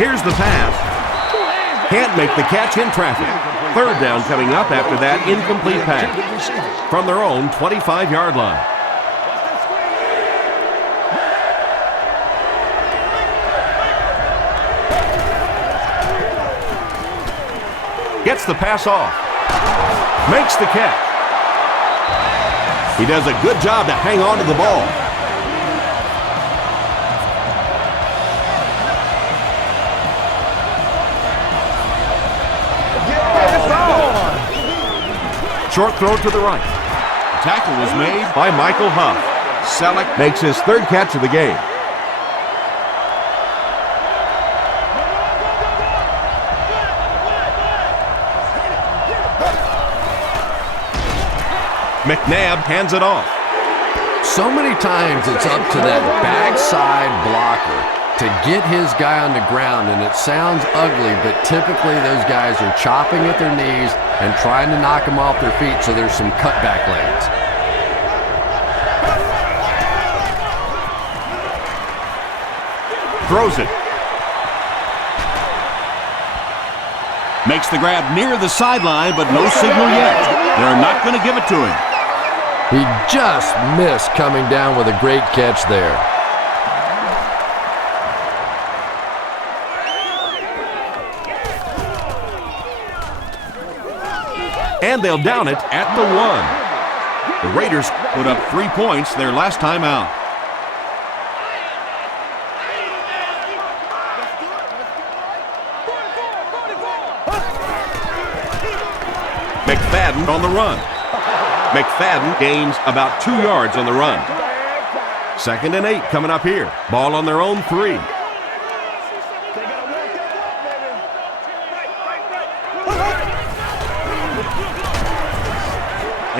Here's the pass. Can't make the catch in traffic. 3rd down coming up after that incomplete pass from their own 25-yard line. Gets the pass off. Makes the catch. He does a good job to hang on to the ball. Short throw to the right. The tackle was made by Michael Huff. Selleck makes his 3rd catch of the game. McNabb hands it off. So many times it's up to that backside blocker to get his guy on the ground, and it sounds ugly, but typically those guys are chopping at their knees and trying to knock them off their feet, so there's some cutback lanes. Throws it. Makes the grab near the sideline, but no signal yet. They're not going to give it to him. He just missed coming down with a great catch there. And they'll down it at the 1. The Raiders put up 3 points their last time out. McFadden on the run. McFadden gains about 2 yards on the run. 2nd and 8 coming up here. Ball on their own 3.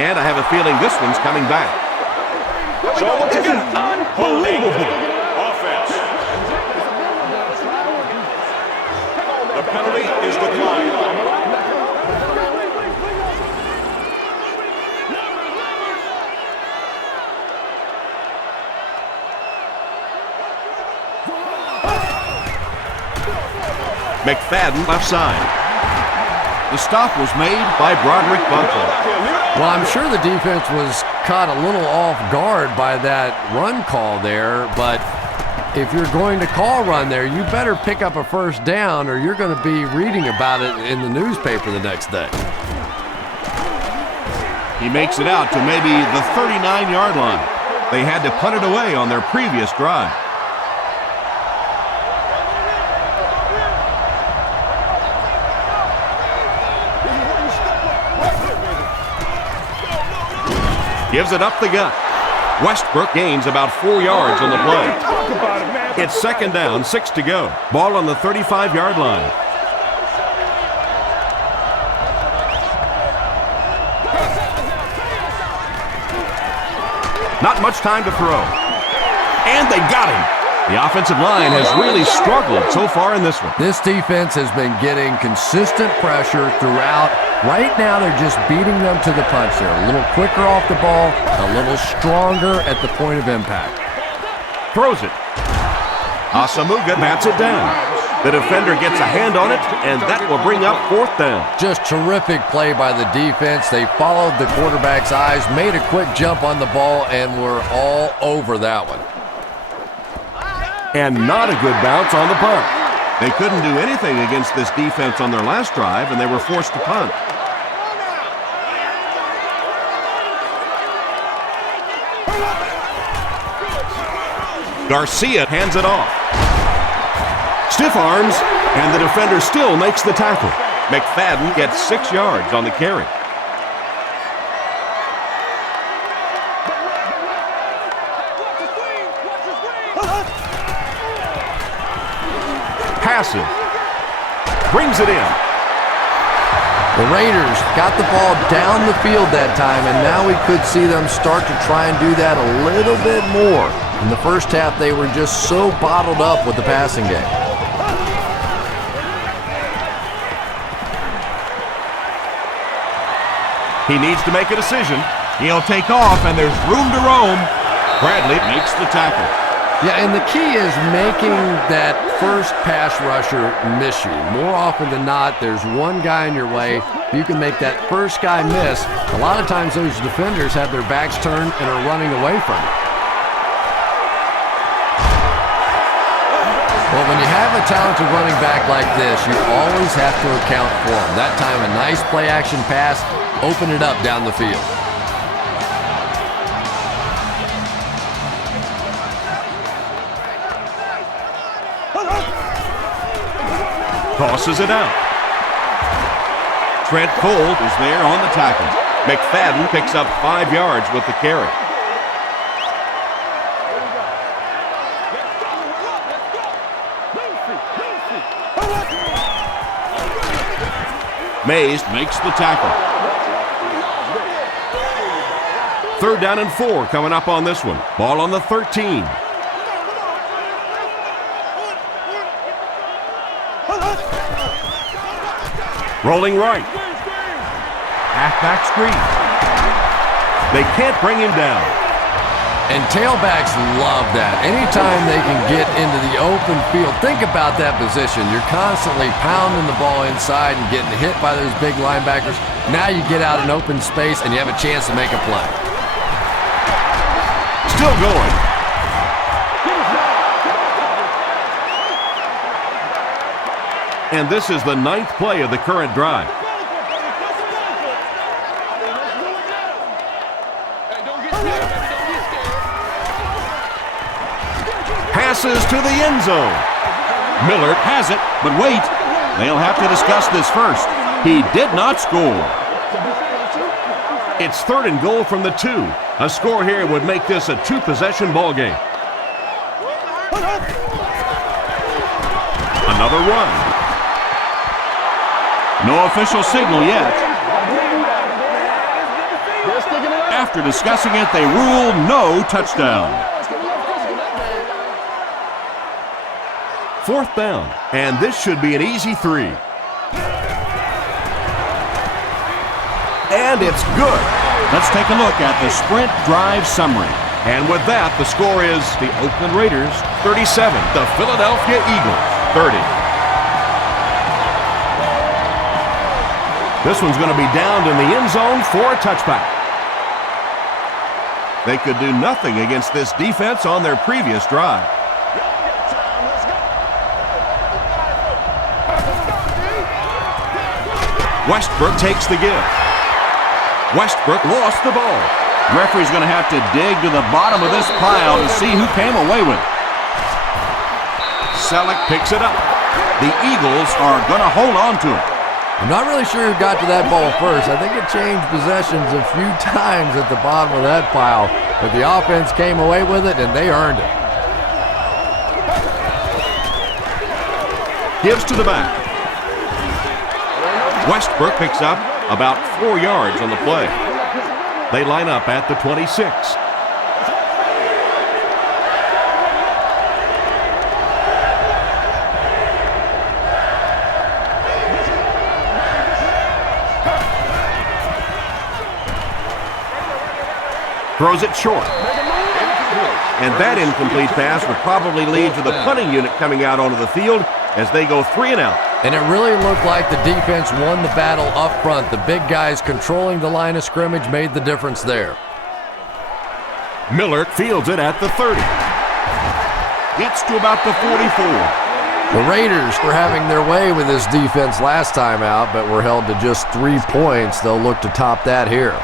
And I have a feeling this one's coming back. So this is unbelievable. Offense. The penalty is declined. McFadden left side. The stop was made by Broderick Bunker. Well, I'm sure the defense was caught a little off guard by that run call there, but if you're going to call run there, you better pick up a first down or you're going to be reading about it in the newspaper the next day. He makes it out to maybe the 39-yard line. They had to punt it away on their previous drive. Gives it up the gut. Westbrook gains about 4 yards on the play. It's 2nd down, 6 to go. Ball on the 35-yard line. Not much time to throw. And they got him. The offensive line has really struggled so far in this one. This defense has been getting consistent pressure throughout. Right now, they're just beating them to the punch. They're a little quicker off the ball, a little stronger at the point of impact. Throws it. Asamuga bats it down. The defender gets a hand on it, and that will bring up 4th down. Just terrific play by the defense. They followed the quarterback's eyes, made a quick jump on the ball, and were all over that one. And not a good bounce on the punt. They couldn't do anything against this defense on their last drive, and they were forced to punt. Garcia hands it off. Stiff arms, and the defender still makes the tackle. McFadden gets 6 yards on the carry. Passive. Brings it in. The Raiders got the ball down the field that time, and now we could see them start to try and do that a little bit more. In the first half, they were just so bottled up with the passing game. He needs to make a decision. He'll take off, and there's room to roam. Bradley makes the tackle. Yeah, and the key is making that first pass rusher miss you. More often than not, there's one guy in your way. You can make that first guy miss. A lot of times those defenders have their backs turned and are running away from it. Well, when you have a talented running back like this, you always have to account for him. That time, a nice play-action pass, open it up down the field. Tosses it out. Trent Cole is there on the tackle. McFadden picks up 5 yards with the carry. Mays makes the tackle. 3rd down and 4 coming up on this one. Ball on the 13. Rolling right. Halfback screen. They can't bring him down. And tailbacks love that. Anytime they can get into the open field, think about that position. You're constantly pounding the ball inside and getting hit by those big linebackers. Now you get out in open space and you have a chance to make a play. Still going. And this is the 9th play of the current drive. Passes to the end zone. Miller has it, but wait. They'll have to discuss this first. He did not score. It's 3rd and goal from the 2. A score here would make this a 2-possession ball game. Another run. No official signal yet. After discussing it, they rule no touchdown. 4th down, and this should be an easy 3. And it's good. Let's take a look at the sprint drive summary. And with that, the score is the Oakland Raiders 37, the Philadelphia Eagles 30. This one's going to be downed in the end zone for a touchback. They could do nothing against this defense on their previous drive. Westbrook takes the give. Westbrook lost the ball. Referee's going to have to dig to the bottom of this pile to see who came away with it. Selleck picks it up. The Eagles are going to hold on to it. I'm not really sure who got to that ball first. I think it changed possessions a few times at the bottom of that pile, but the offense came away with it and they earned it. Gives to the back. Westbrook picks up about 4 yards on the play. They line up at the 26. Throws it short. And that incomplete pass would probably lead to the punting unit coming out onto the field as they go 3 and out. And it really looked like the defense won the battle up front. The big guys controlling the line of scrimmage made the difference there. Miller fields it at the 30. Gets to about the 44. The Raiders were having their way with this defense last time out, but were held to just 3 points. They'll look to top that here.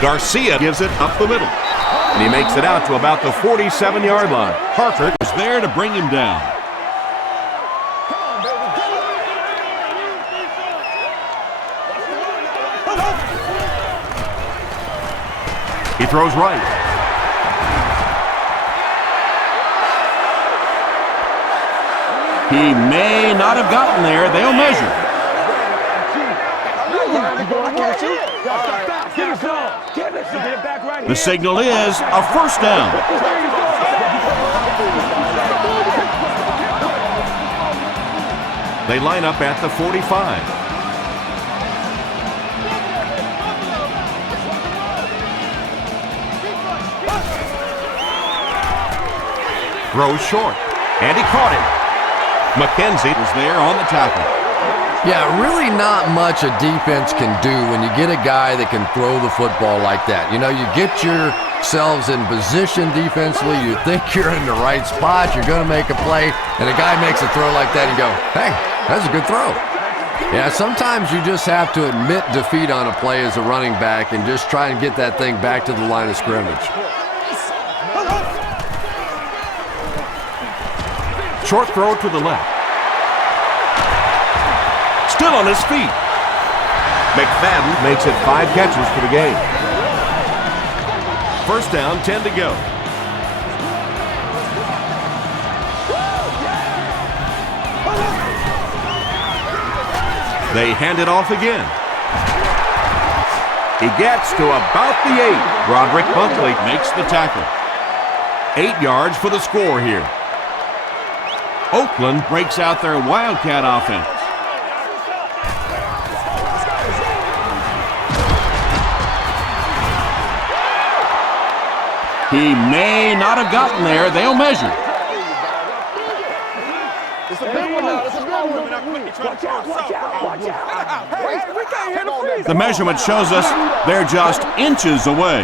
Garcia gives it up the middle. And he makes it out to about the 47-yard line. Hartford is there to bring him down. He throws right. He may not have gotten there. They'll measure. The signal is a first down. They line up at the 45. Throws short, and he caught it. McKenzie was there on the tackle. Yeah, really not much a defense can do when you get a guy that can throw the football like that. You know, you get yourselves in position defensively, you think you're in the right spot, you're going to make a play, and a guy makes a throw like that, and you go, hey, that's a good throw. Yeah, sometimes you just have to admit defeat on a play as a running back and just try and get that thing back to the line of scrimmage. Short throw to the left. Still on his feet. McFadden makes it 5 catches for the game. First down, 10 to go. They hand it off again. He gets to about the 8. Roderick Bunkley makes the tackle. 8 yards for the score here. Oakland breaks out their Wildcat offense. He may not have gotten there. They'll measure. It's a big one now. It's a big one. Watch out, watch out, watch out. Hey, we can't hit the freeze. The measurement shows us they're just inches away.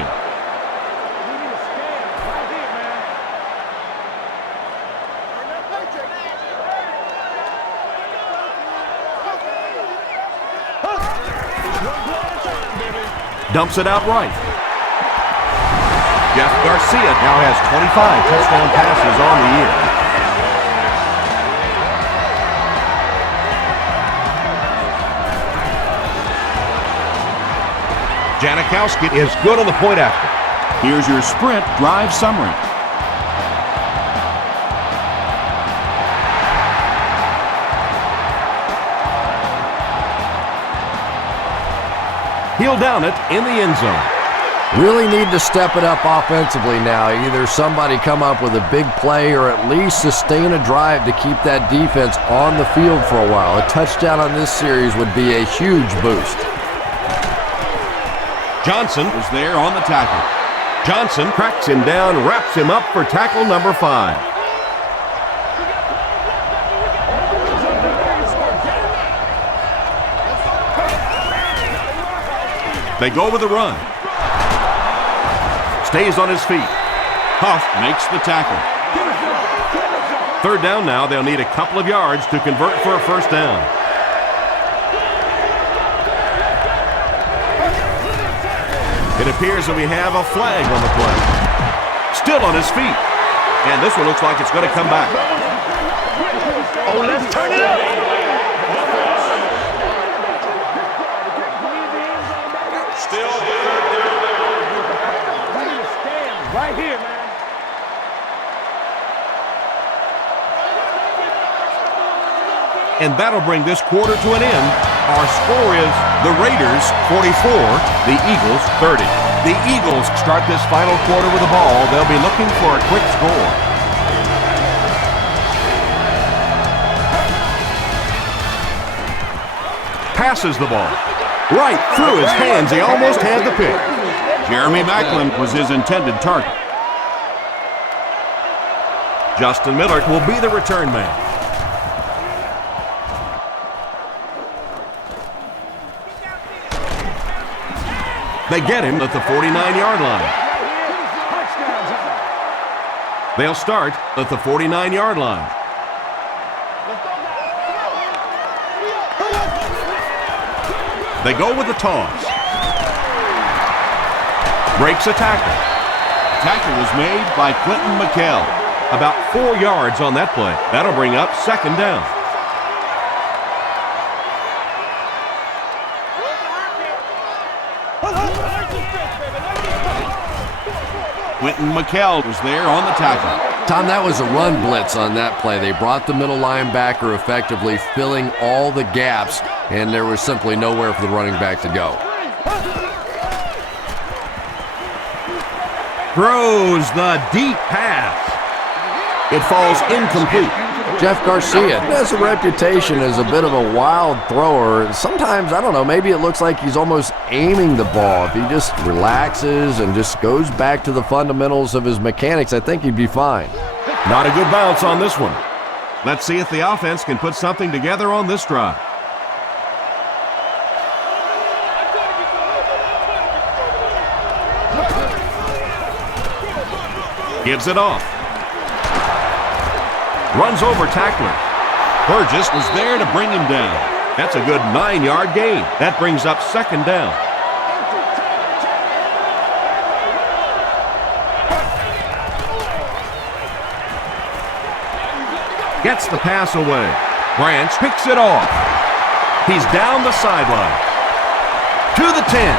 Dumps it out right. Jeff Garcia now has 25 touchdown passes on the year. Janikowski is good on the point after. Here's your sprint drive summary. He'll down it in the end zone. Really need to step it up offensively now. Either somebody come up with a big play or at least sustain a drive to keep that defense on the field for a while. A touchdown on this series would be a huge boost. Johnson is there on the tackle. Johnson cracks him down, wraps him up for tackle number 5. They go with the run. Stays on his feet. Huff makes the tackle. 3rd down now. They'll need a couple of yards to convert for a first down. It appears that we have a flag on the play. Still on his feet. And this one looks like it's going to come back. Oh, let's turn it up. Still Right here, man. And that'll bring this quarter to an end. Our score is the Raiders 44, the Eagles 30. The Eagles start this final quarter with the ball. They'll be looking for a quick score. Passes the ball. Right through his hands. He almost had the pick. Jeremy Macklin was his intended target. Justin Miller will be the return man. They get him at the 49-yard line. They'll start at the 49-yard line. They go with the toss. Breaks a tackle. Tackle was made by Clinton McKell. About 4 yards on that play. That'll bring up 2nd down. Quentin McKell was there on the tackle. Tom, that was a run blitz on that play. They brought the middle linebacker effectively, filling all the gaps, and there was simply nowhere for the running back to go. Throws the deep pass. It falls incomplete. Jeff Garcia has a reputation as a bit of a wild thrower. Sometimes, I don't know, maybe it looks like he's almost aiming the ball. If he just relaxes and just goes back to the fundamentals of his mechanics, I think he'd be fine. Not a good bounce on this one. Let's see if the offense can put something together on this drive. Gives it off. Runs over tackler. Burgess was there to bring him down. That's a good 9-yard gain. That brings up 2nd down. Gets the pass away. Branch picks it off. He's down the sideline. To the 10.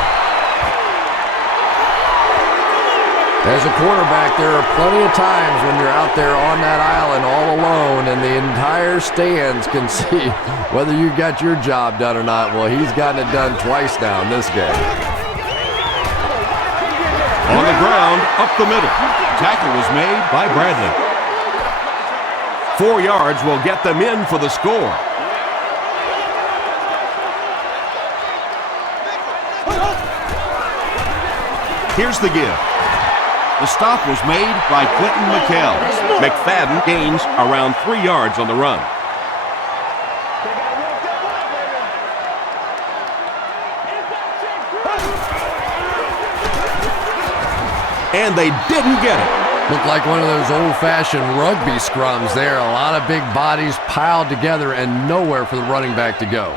As a quarterback, there are plenty of times when you're out there on that island all alone and the entire stands can see whether you got your job done or not. Well, he's gotten it done twice now in this game. On the ground, up the middle. Tackle was made by Bradley. 4 yards will get them in for the score. Here's the give. The stop was made by Clinton McKell. McFadden gains around 3 yards on the run. And they didn't get it. Looked like one of those old-fashioned rugby scrums there. A lot of big bodies piled together and nowhere for the running back to go.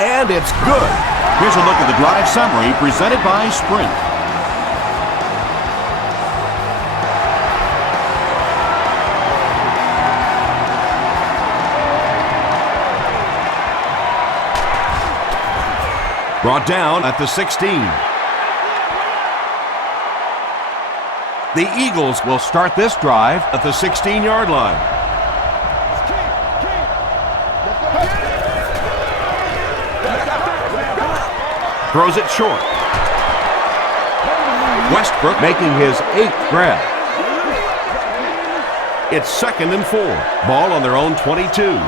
And it's good. Here's a look at the drive summary presented by Sprint. Brought down at the 16. The Eagles will start this drive at the 16-yard line. Throws it short. Westbrook making his 8th grab. It's 2nd and 4. Ball on their own 22.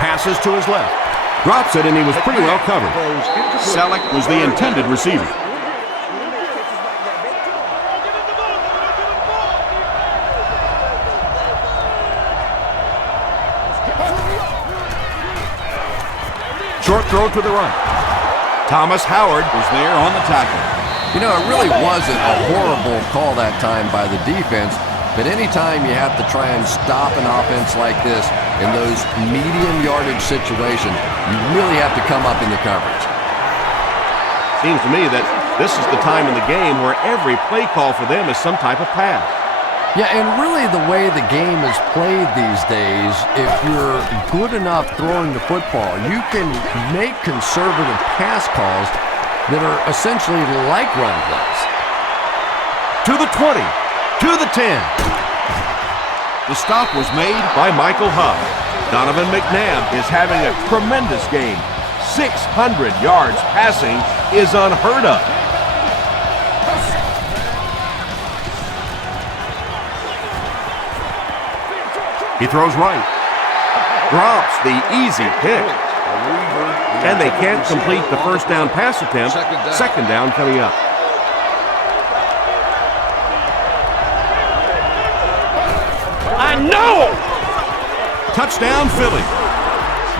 Passes to his left. Drops it, and he was pretty well covered. Selleck was the intended receiver. Short throw to the right. Thomas Howard was there on the tackle. You know, it really wasn't a horrible call that time by the defense, but anytime you have to try and stop an offense like this in those medium yardage situations, you really have to come up in the coverage. Seems to me that this is the time in the game where every play call for them is some type of pass. Yeah, and really the way the game is played these days, if you're good enough throwing the football, you can make conservative pass calls that are essentially like run plays. To the 20, to the 10. The stop was made by Michael Huff. Donovan McNabb is having a tremendous game. 600 yards passing is unheard of. He throws right. Drops the easy pick. And they can't complete the first down pass attempt. Second down coming up. I know! Touchdown, Philly.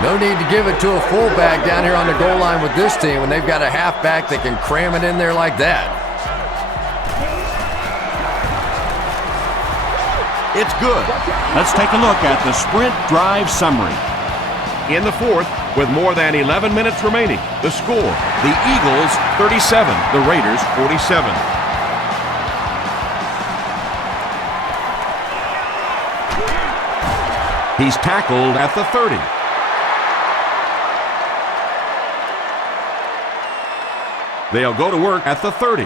No need to give it to a fullback down here on the goal line with this team when they've got a halfback that can cram it in there like that. It's good. Let's take a look at the Sprint drive summary. In the 4th, with more than 11 minutes remaining, the score, the Eagles 37, the Raiders 47. He's tackled at the 30. They'll go to work at the 30.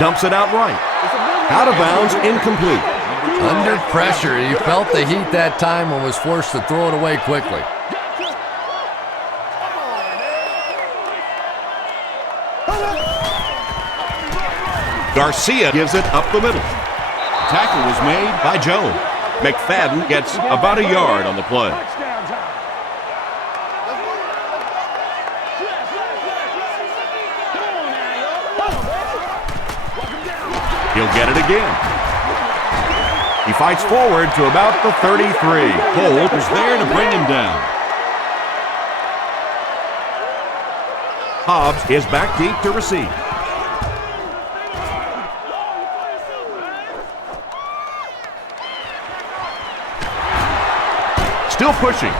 Dumps it out right. Out of bounds, incomplete. Under pressure, he felt the heat that time and was forced to throw it away quickly. Garcia gives it up the middle. Tackle was made by Jones. McFadden gets about a yard on the play. He'll get it again. He fights forward to about the 33. Cole is there to bring him down. Hobbs is back deep to receive. Still pushing.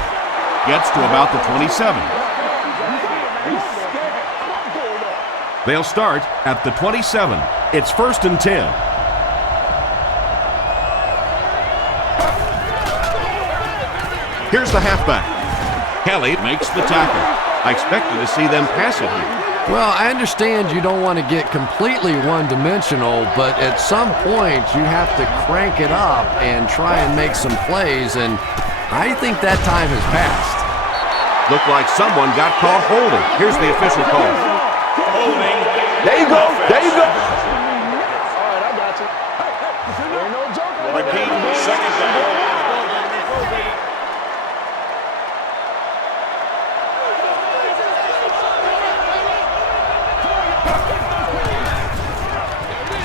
Gets to about the 27. They'll start at the 27. It's 1st and 10. Here's the halfback. Kelly makes the tackle. I expected to see them pass it here. Well, I understand you don't want to get completely one-dimensional, but at some point you have to crank it up and try and make some plays, and I think that time has passed. Looked like someone got caught holding. Here's the official call. Holding. There you go. There you go. Repeat, 2nd down.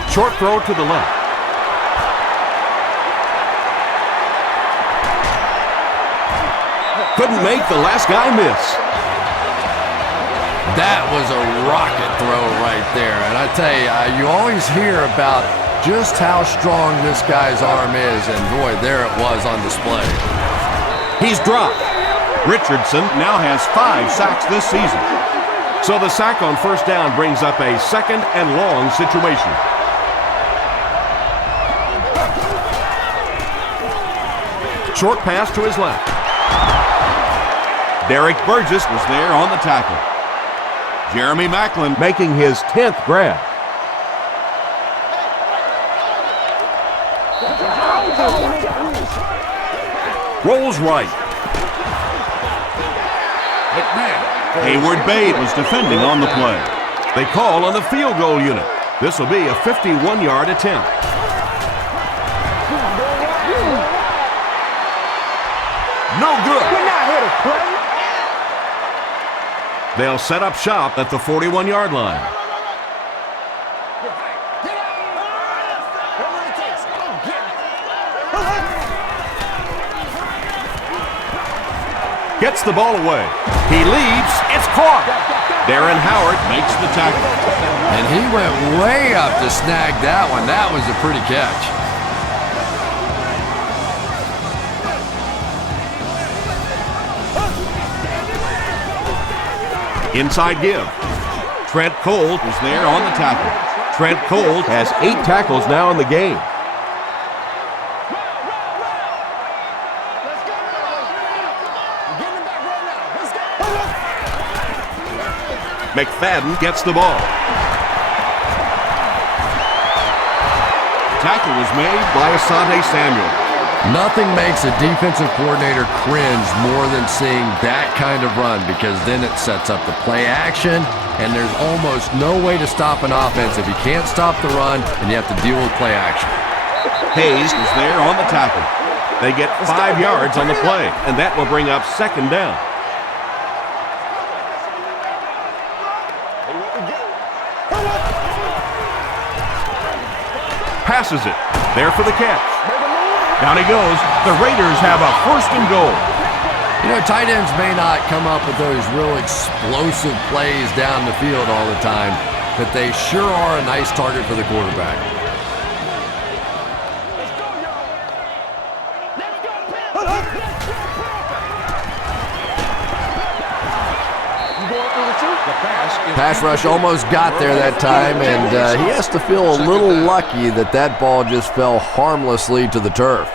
Short throw to the left. Couldn't make the last guy miss. That was a rocket throw right there. And I tell you, you always hear about just how strong this guy's arm is. And boy, there it was on display. He's dropped. Richardson now has 5 sacks this season. So the sack on 1st down brings up a 2nd and long situation. Short pass to his left. Derek Burgess was there on the tackle. Jeremy Macklin making his 10th grab. Rolls right. Hayward Bade was defending on the play. They call on the field goal unit. This will be a 51-yard attempt. No good. We're not here to play. They'll set up shop at the 41-yard line. Gets the ball away. He leaps. It's caught. Darren Howard makes the tackle. And he went way up to snag that one. That was a pretty catch. Inside give. Trent Cole is there on the tackle. Trent Cole has 8 tackles now in the game. McFadden gets the ball. Tackle was made by Asante Samuel. Nothing makes a defensive coordinator cringe more than seeing that kind of run, because then it sets up the play action, and there's almost no way to stop an offense if you can't stop the run and you have to deal with play action. Hayes is there on the tackle. They get 5 yards on the play, and that will bring up 2nd down. Passes it. There for the catch. Down he goes. The Raiders have a 1st and goal. You know, tight ends may not come up with those real explosive plays down the field all the time, but they sure are a nice target for the quarterback. Pass rush almost got there that time, and he has to feel a little lucky that that ball just fell harmlessly to the turf.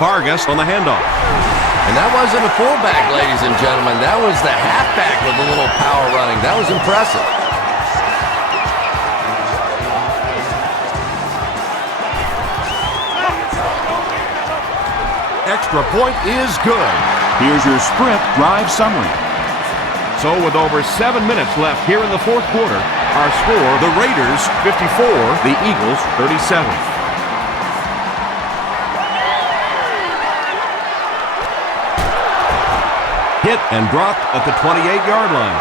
Vargas on the handoff. And that wasn't a fullback, ladies and gentlemen. That was the halfback with a little power running. That was impressive. Extra point is good. Here's your Sprint drive summary. So with over 7 minutes left here in the 4th quarter, our score, the Raiders 54, the Eagles 37. Hit and dropped at the 28-yard line.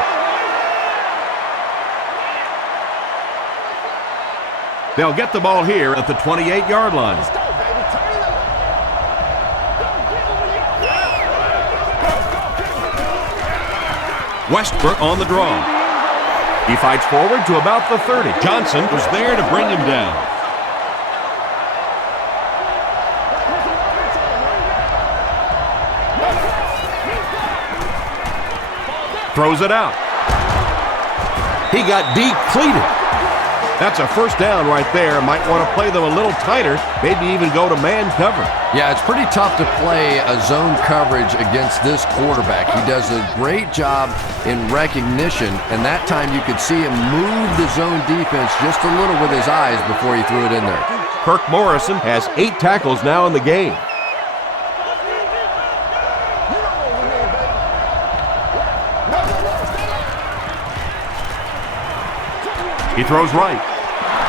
They'll get the ball here at the 28-yard line. Westbrook on the draw. He fights forward to about the 30. Johnson was there to bring him down. Throws it out. He got decleated. That's a first down right there. Might want to play them a little tighter, maybe even go to man cover. Yeah, it's pretty tough to play a zone coverage against this quarterback. He does a great job in recognition, and that time you could see him move the zone defense just a little with his eyes before he threw it in there. Kirk Morrison has 8 tackles now in the game. He throws right.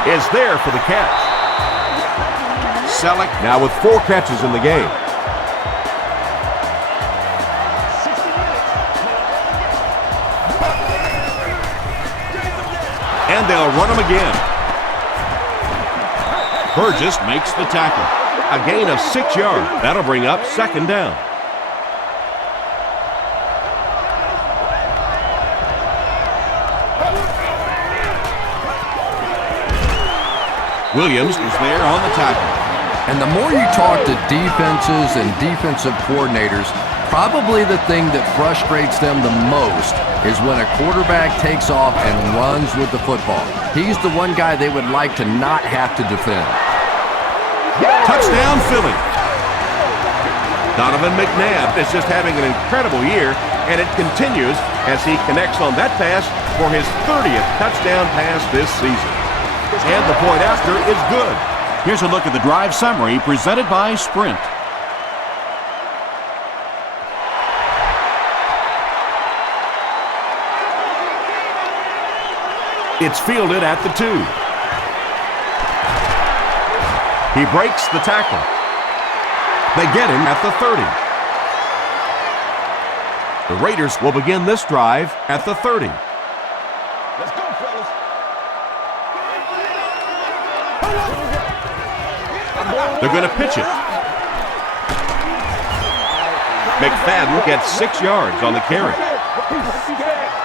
Is there for the catch. Selleck now with 4 catches in the game. And they'll run him again. Burgess makes the tackle. A gain of 6 yards. That'll bring up second down. Williams is there on the tackle. And the more you talk to defenses and defensive coordinators, probably the thing that frustrates them the most is when a quarterback takes off and runs with the football. He's the one guy they would like to not have to defend. Touchdown, Philly. Donovan McNabb is just having an incredible year, and it continues as he connects on that pass for his 30th touchdown pass this season. And the point after is good. Here's a look at the drive summary presented by Sprint. It's fielded at the 2. He breaks the tackle. They get him at the 30. The Raiders will begin this drive at the 30. Let's go, fellas. They're going to pitch it. McFadden gets 6 yards on the carry.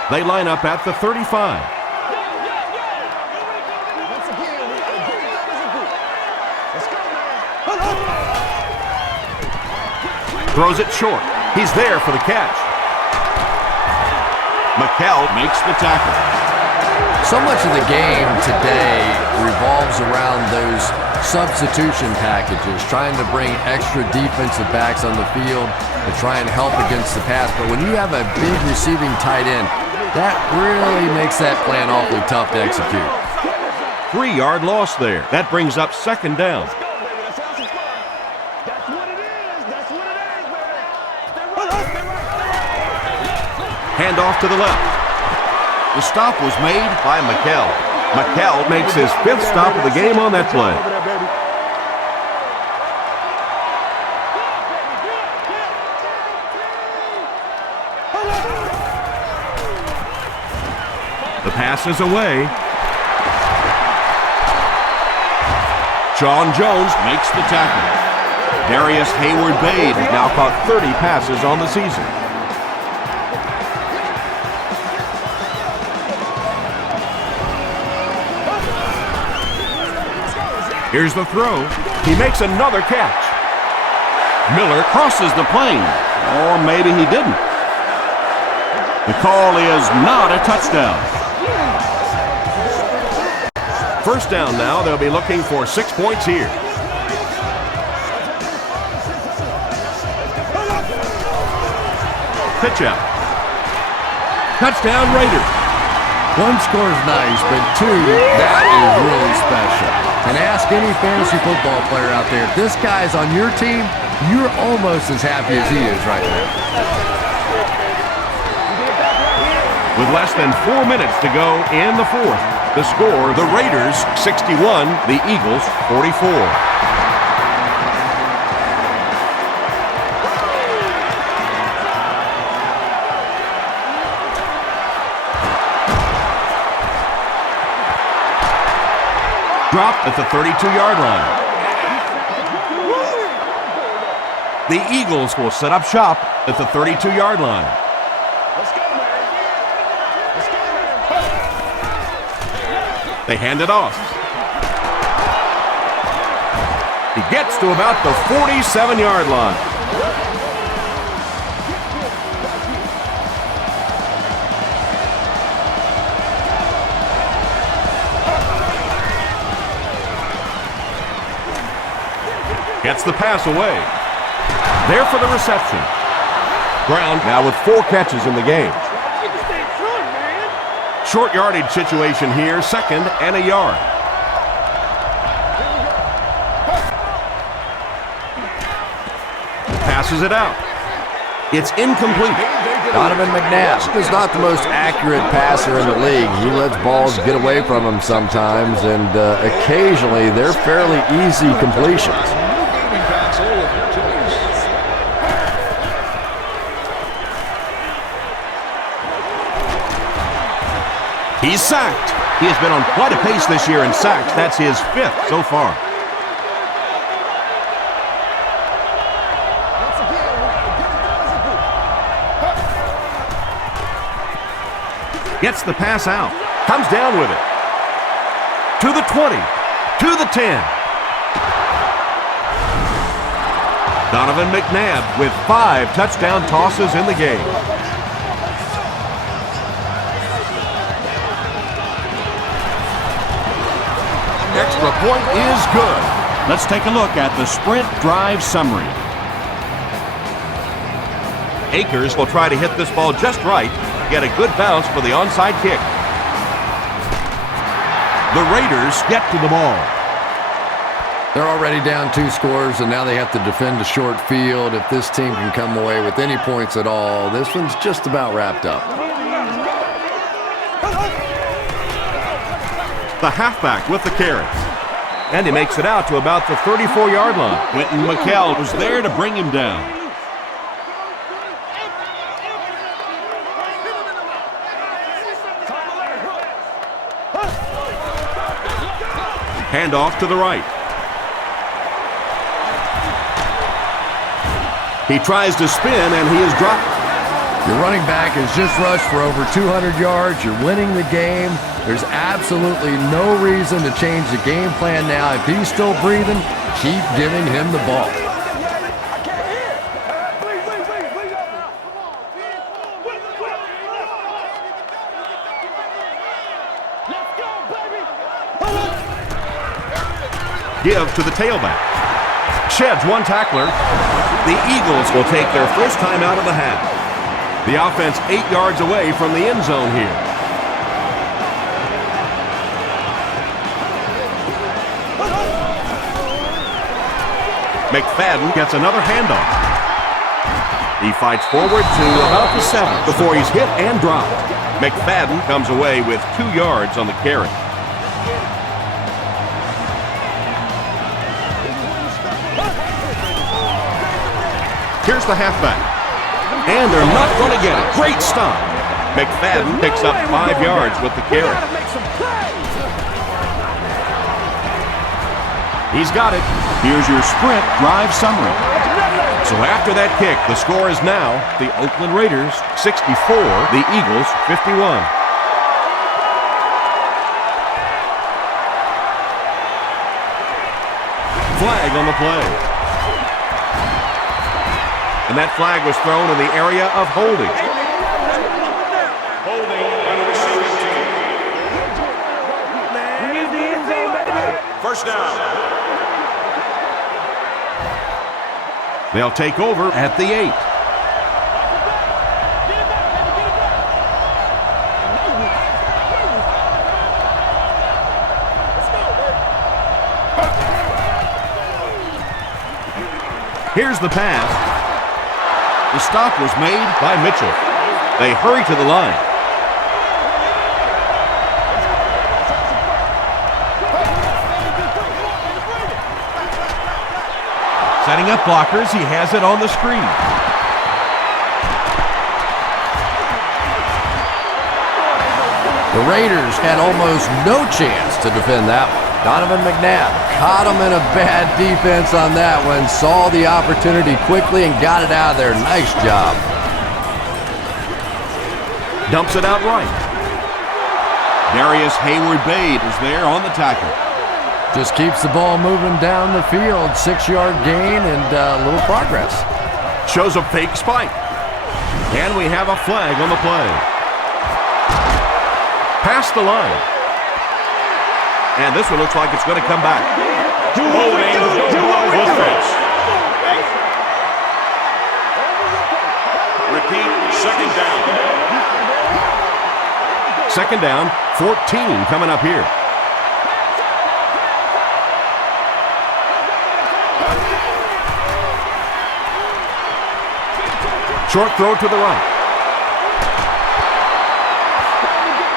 They line up at the 35. Throws it short. He's there for the catch. McKell makes the tackle. So much of the game today revolves around those substitution packages, trying to bring extra defensive backs on the field to try and help against the pass. But when you have a big receiving tight end, that really makes that plan awfully tough to execute. 3-yard loss there. That brings up second down. Hand off to the left. The stop was made by McKell. McKell makes his 5th stop of the game on that play. The pass is away. Sean Jones makes the tackle. Darius Hayward-Bade has now caught 30 passes on the season. Here's the throw. He makes another catch. Miller crosses the plane. Or maybe he didn't. The call is not a touchdown. First down now. They'll be looking for 6 points here. Pitch out. Touchdown Raiders. 1 score is nice, but 2, that is really special. And ask any fantasy football player out there, if this guy's on your team, you're almost as happy as he is right now. With less than 4 minutes to go in the 4th, the score, the Raiders 61, the Eagles 44. Dropped at the 32-yard line. The Eagles will set up shop at the 32-yard line. Let's go, man. Let's go, man. They hand it off. He gets to about the 47-yard line. Gets the pass away. There for the reception. Brown now with 4 catches in the game. Short yardage situation here, 2nd and a yard. Passes it out. It's incomplete. Donovan McNabb is not the most accurate passer in the league. He lets balls get away from him sometimes, and occasionally they're fairly easy completions. He's sacked. He has been on quite a pace this year in sacks. That's his 5th so far. Gets the pass out. Comes down with it. To the 20. To the 10. Donovan McNabb with 5 touchdown tosses in the game. Extra point is good. Let's take a look at the sprint drive summary. Akers will try to hit this ball just right. Get a good bounce for the onside kick. The Raiders get to the ball. They're already down 2 scores, and now they have to defend a short field. If this team can come away with any points at all, this one's just about wrapped up. The halfback with the carry. And he makes it out to about the 34-yard line. Quentin McKell was there to bring him down. Handoff to the right. He tries to spin, and he is dropped. Your running back has just rushed for over 200 yards. You're winning the game. There's absolutely no reason to change the game plan now. If he's still breathing, keep giving him the ball. Give to the tailback. Sheds one tackler. The Eagles will take their first time out of the half. The offense 8 yards away from the end zone here. McFadden gets another handoff. He fights forward to about the 7 before he's hit and dropped. McFadden comes away with 2 yards on the carry. Here's the halfback. And they're not going to get it. Great stop. McFadden picks up 5 yards with the carry. He's got it. Here's your sprint drive summary. So after that kick, the score is now the Oakland Raiders 64, the Eagles 51. Flag on the play. And that flag was thrown in the area of holding. Holding on the receiving team. First down. They'll take over at the 8. Here's the pass. The stop was made by Mitchell. They hurry to the line. Setting up blockers, he has it on the screen. The Raiders had almost no chance to defend that one. Donovan McNabb caught him in a bad defense on that one, saw the opportunity quickly and got it out of there. Nice job. Dumps it out right. Darius Hayward-Bade is there on the tackle. Just keeps the ball moving down the field. 6-yard gain and a little progress. Shows a fake spike. And we have a flag on the play. Past the line. And this one looks like it's going to come back. Holding. second down, 14 coming up here. Short throw to the right.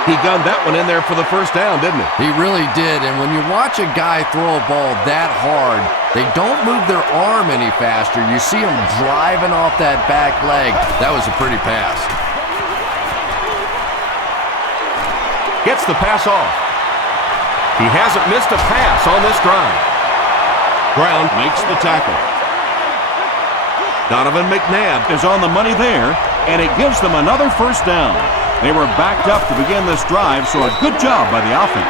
He gunned that one in there for the first down, didn't he? He really did, and when you watch a guy throw a ball that hard, they don't move their arm any faster. You see him driving off that back leg. That was a pretty pass. Gets the pass off. He hasn't missed a pass on this drive. Brown makes the tackle. Donovan McNabb is on the money there, and it gives them another first down. They were backed up to begin this drive, so a good job by the offense.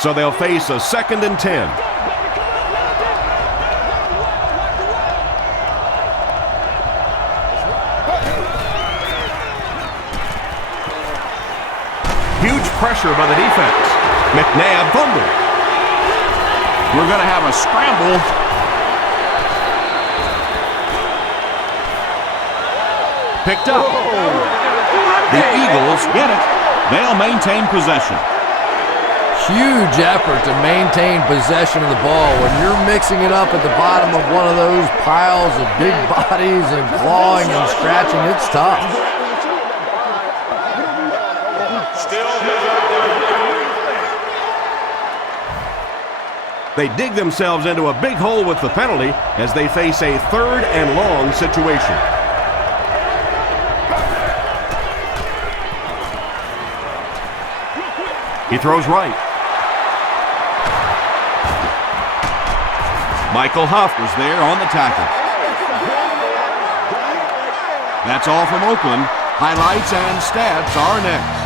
So they'll face a 2nd and 10. Huge pressure by the defense. McNabb fumbled. We're going to have a scramble. Picked up. The Eagles get it. They'll maintain possession. Huge effort to maintain possession of the ball. When you're mixing it up at the bottom of one of those piles of big bodies and clawing and scratching, it's tough. They dig themselves into a big hole with the penalty as they face a 3rd and long situation. He throws right. Michael Huff was there on the tackle. That's all from Oakland. Highlights and stats are next.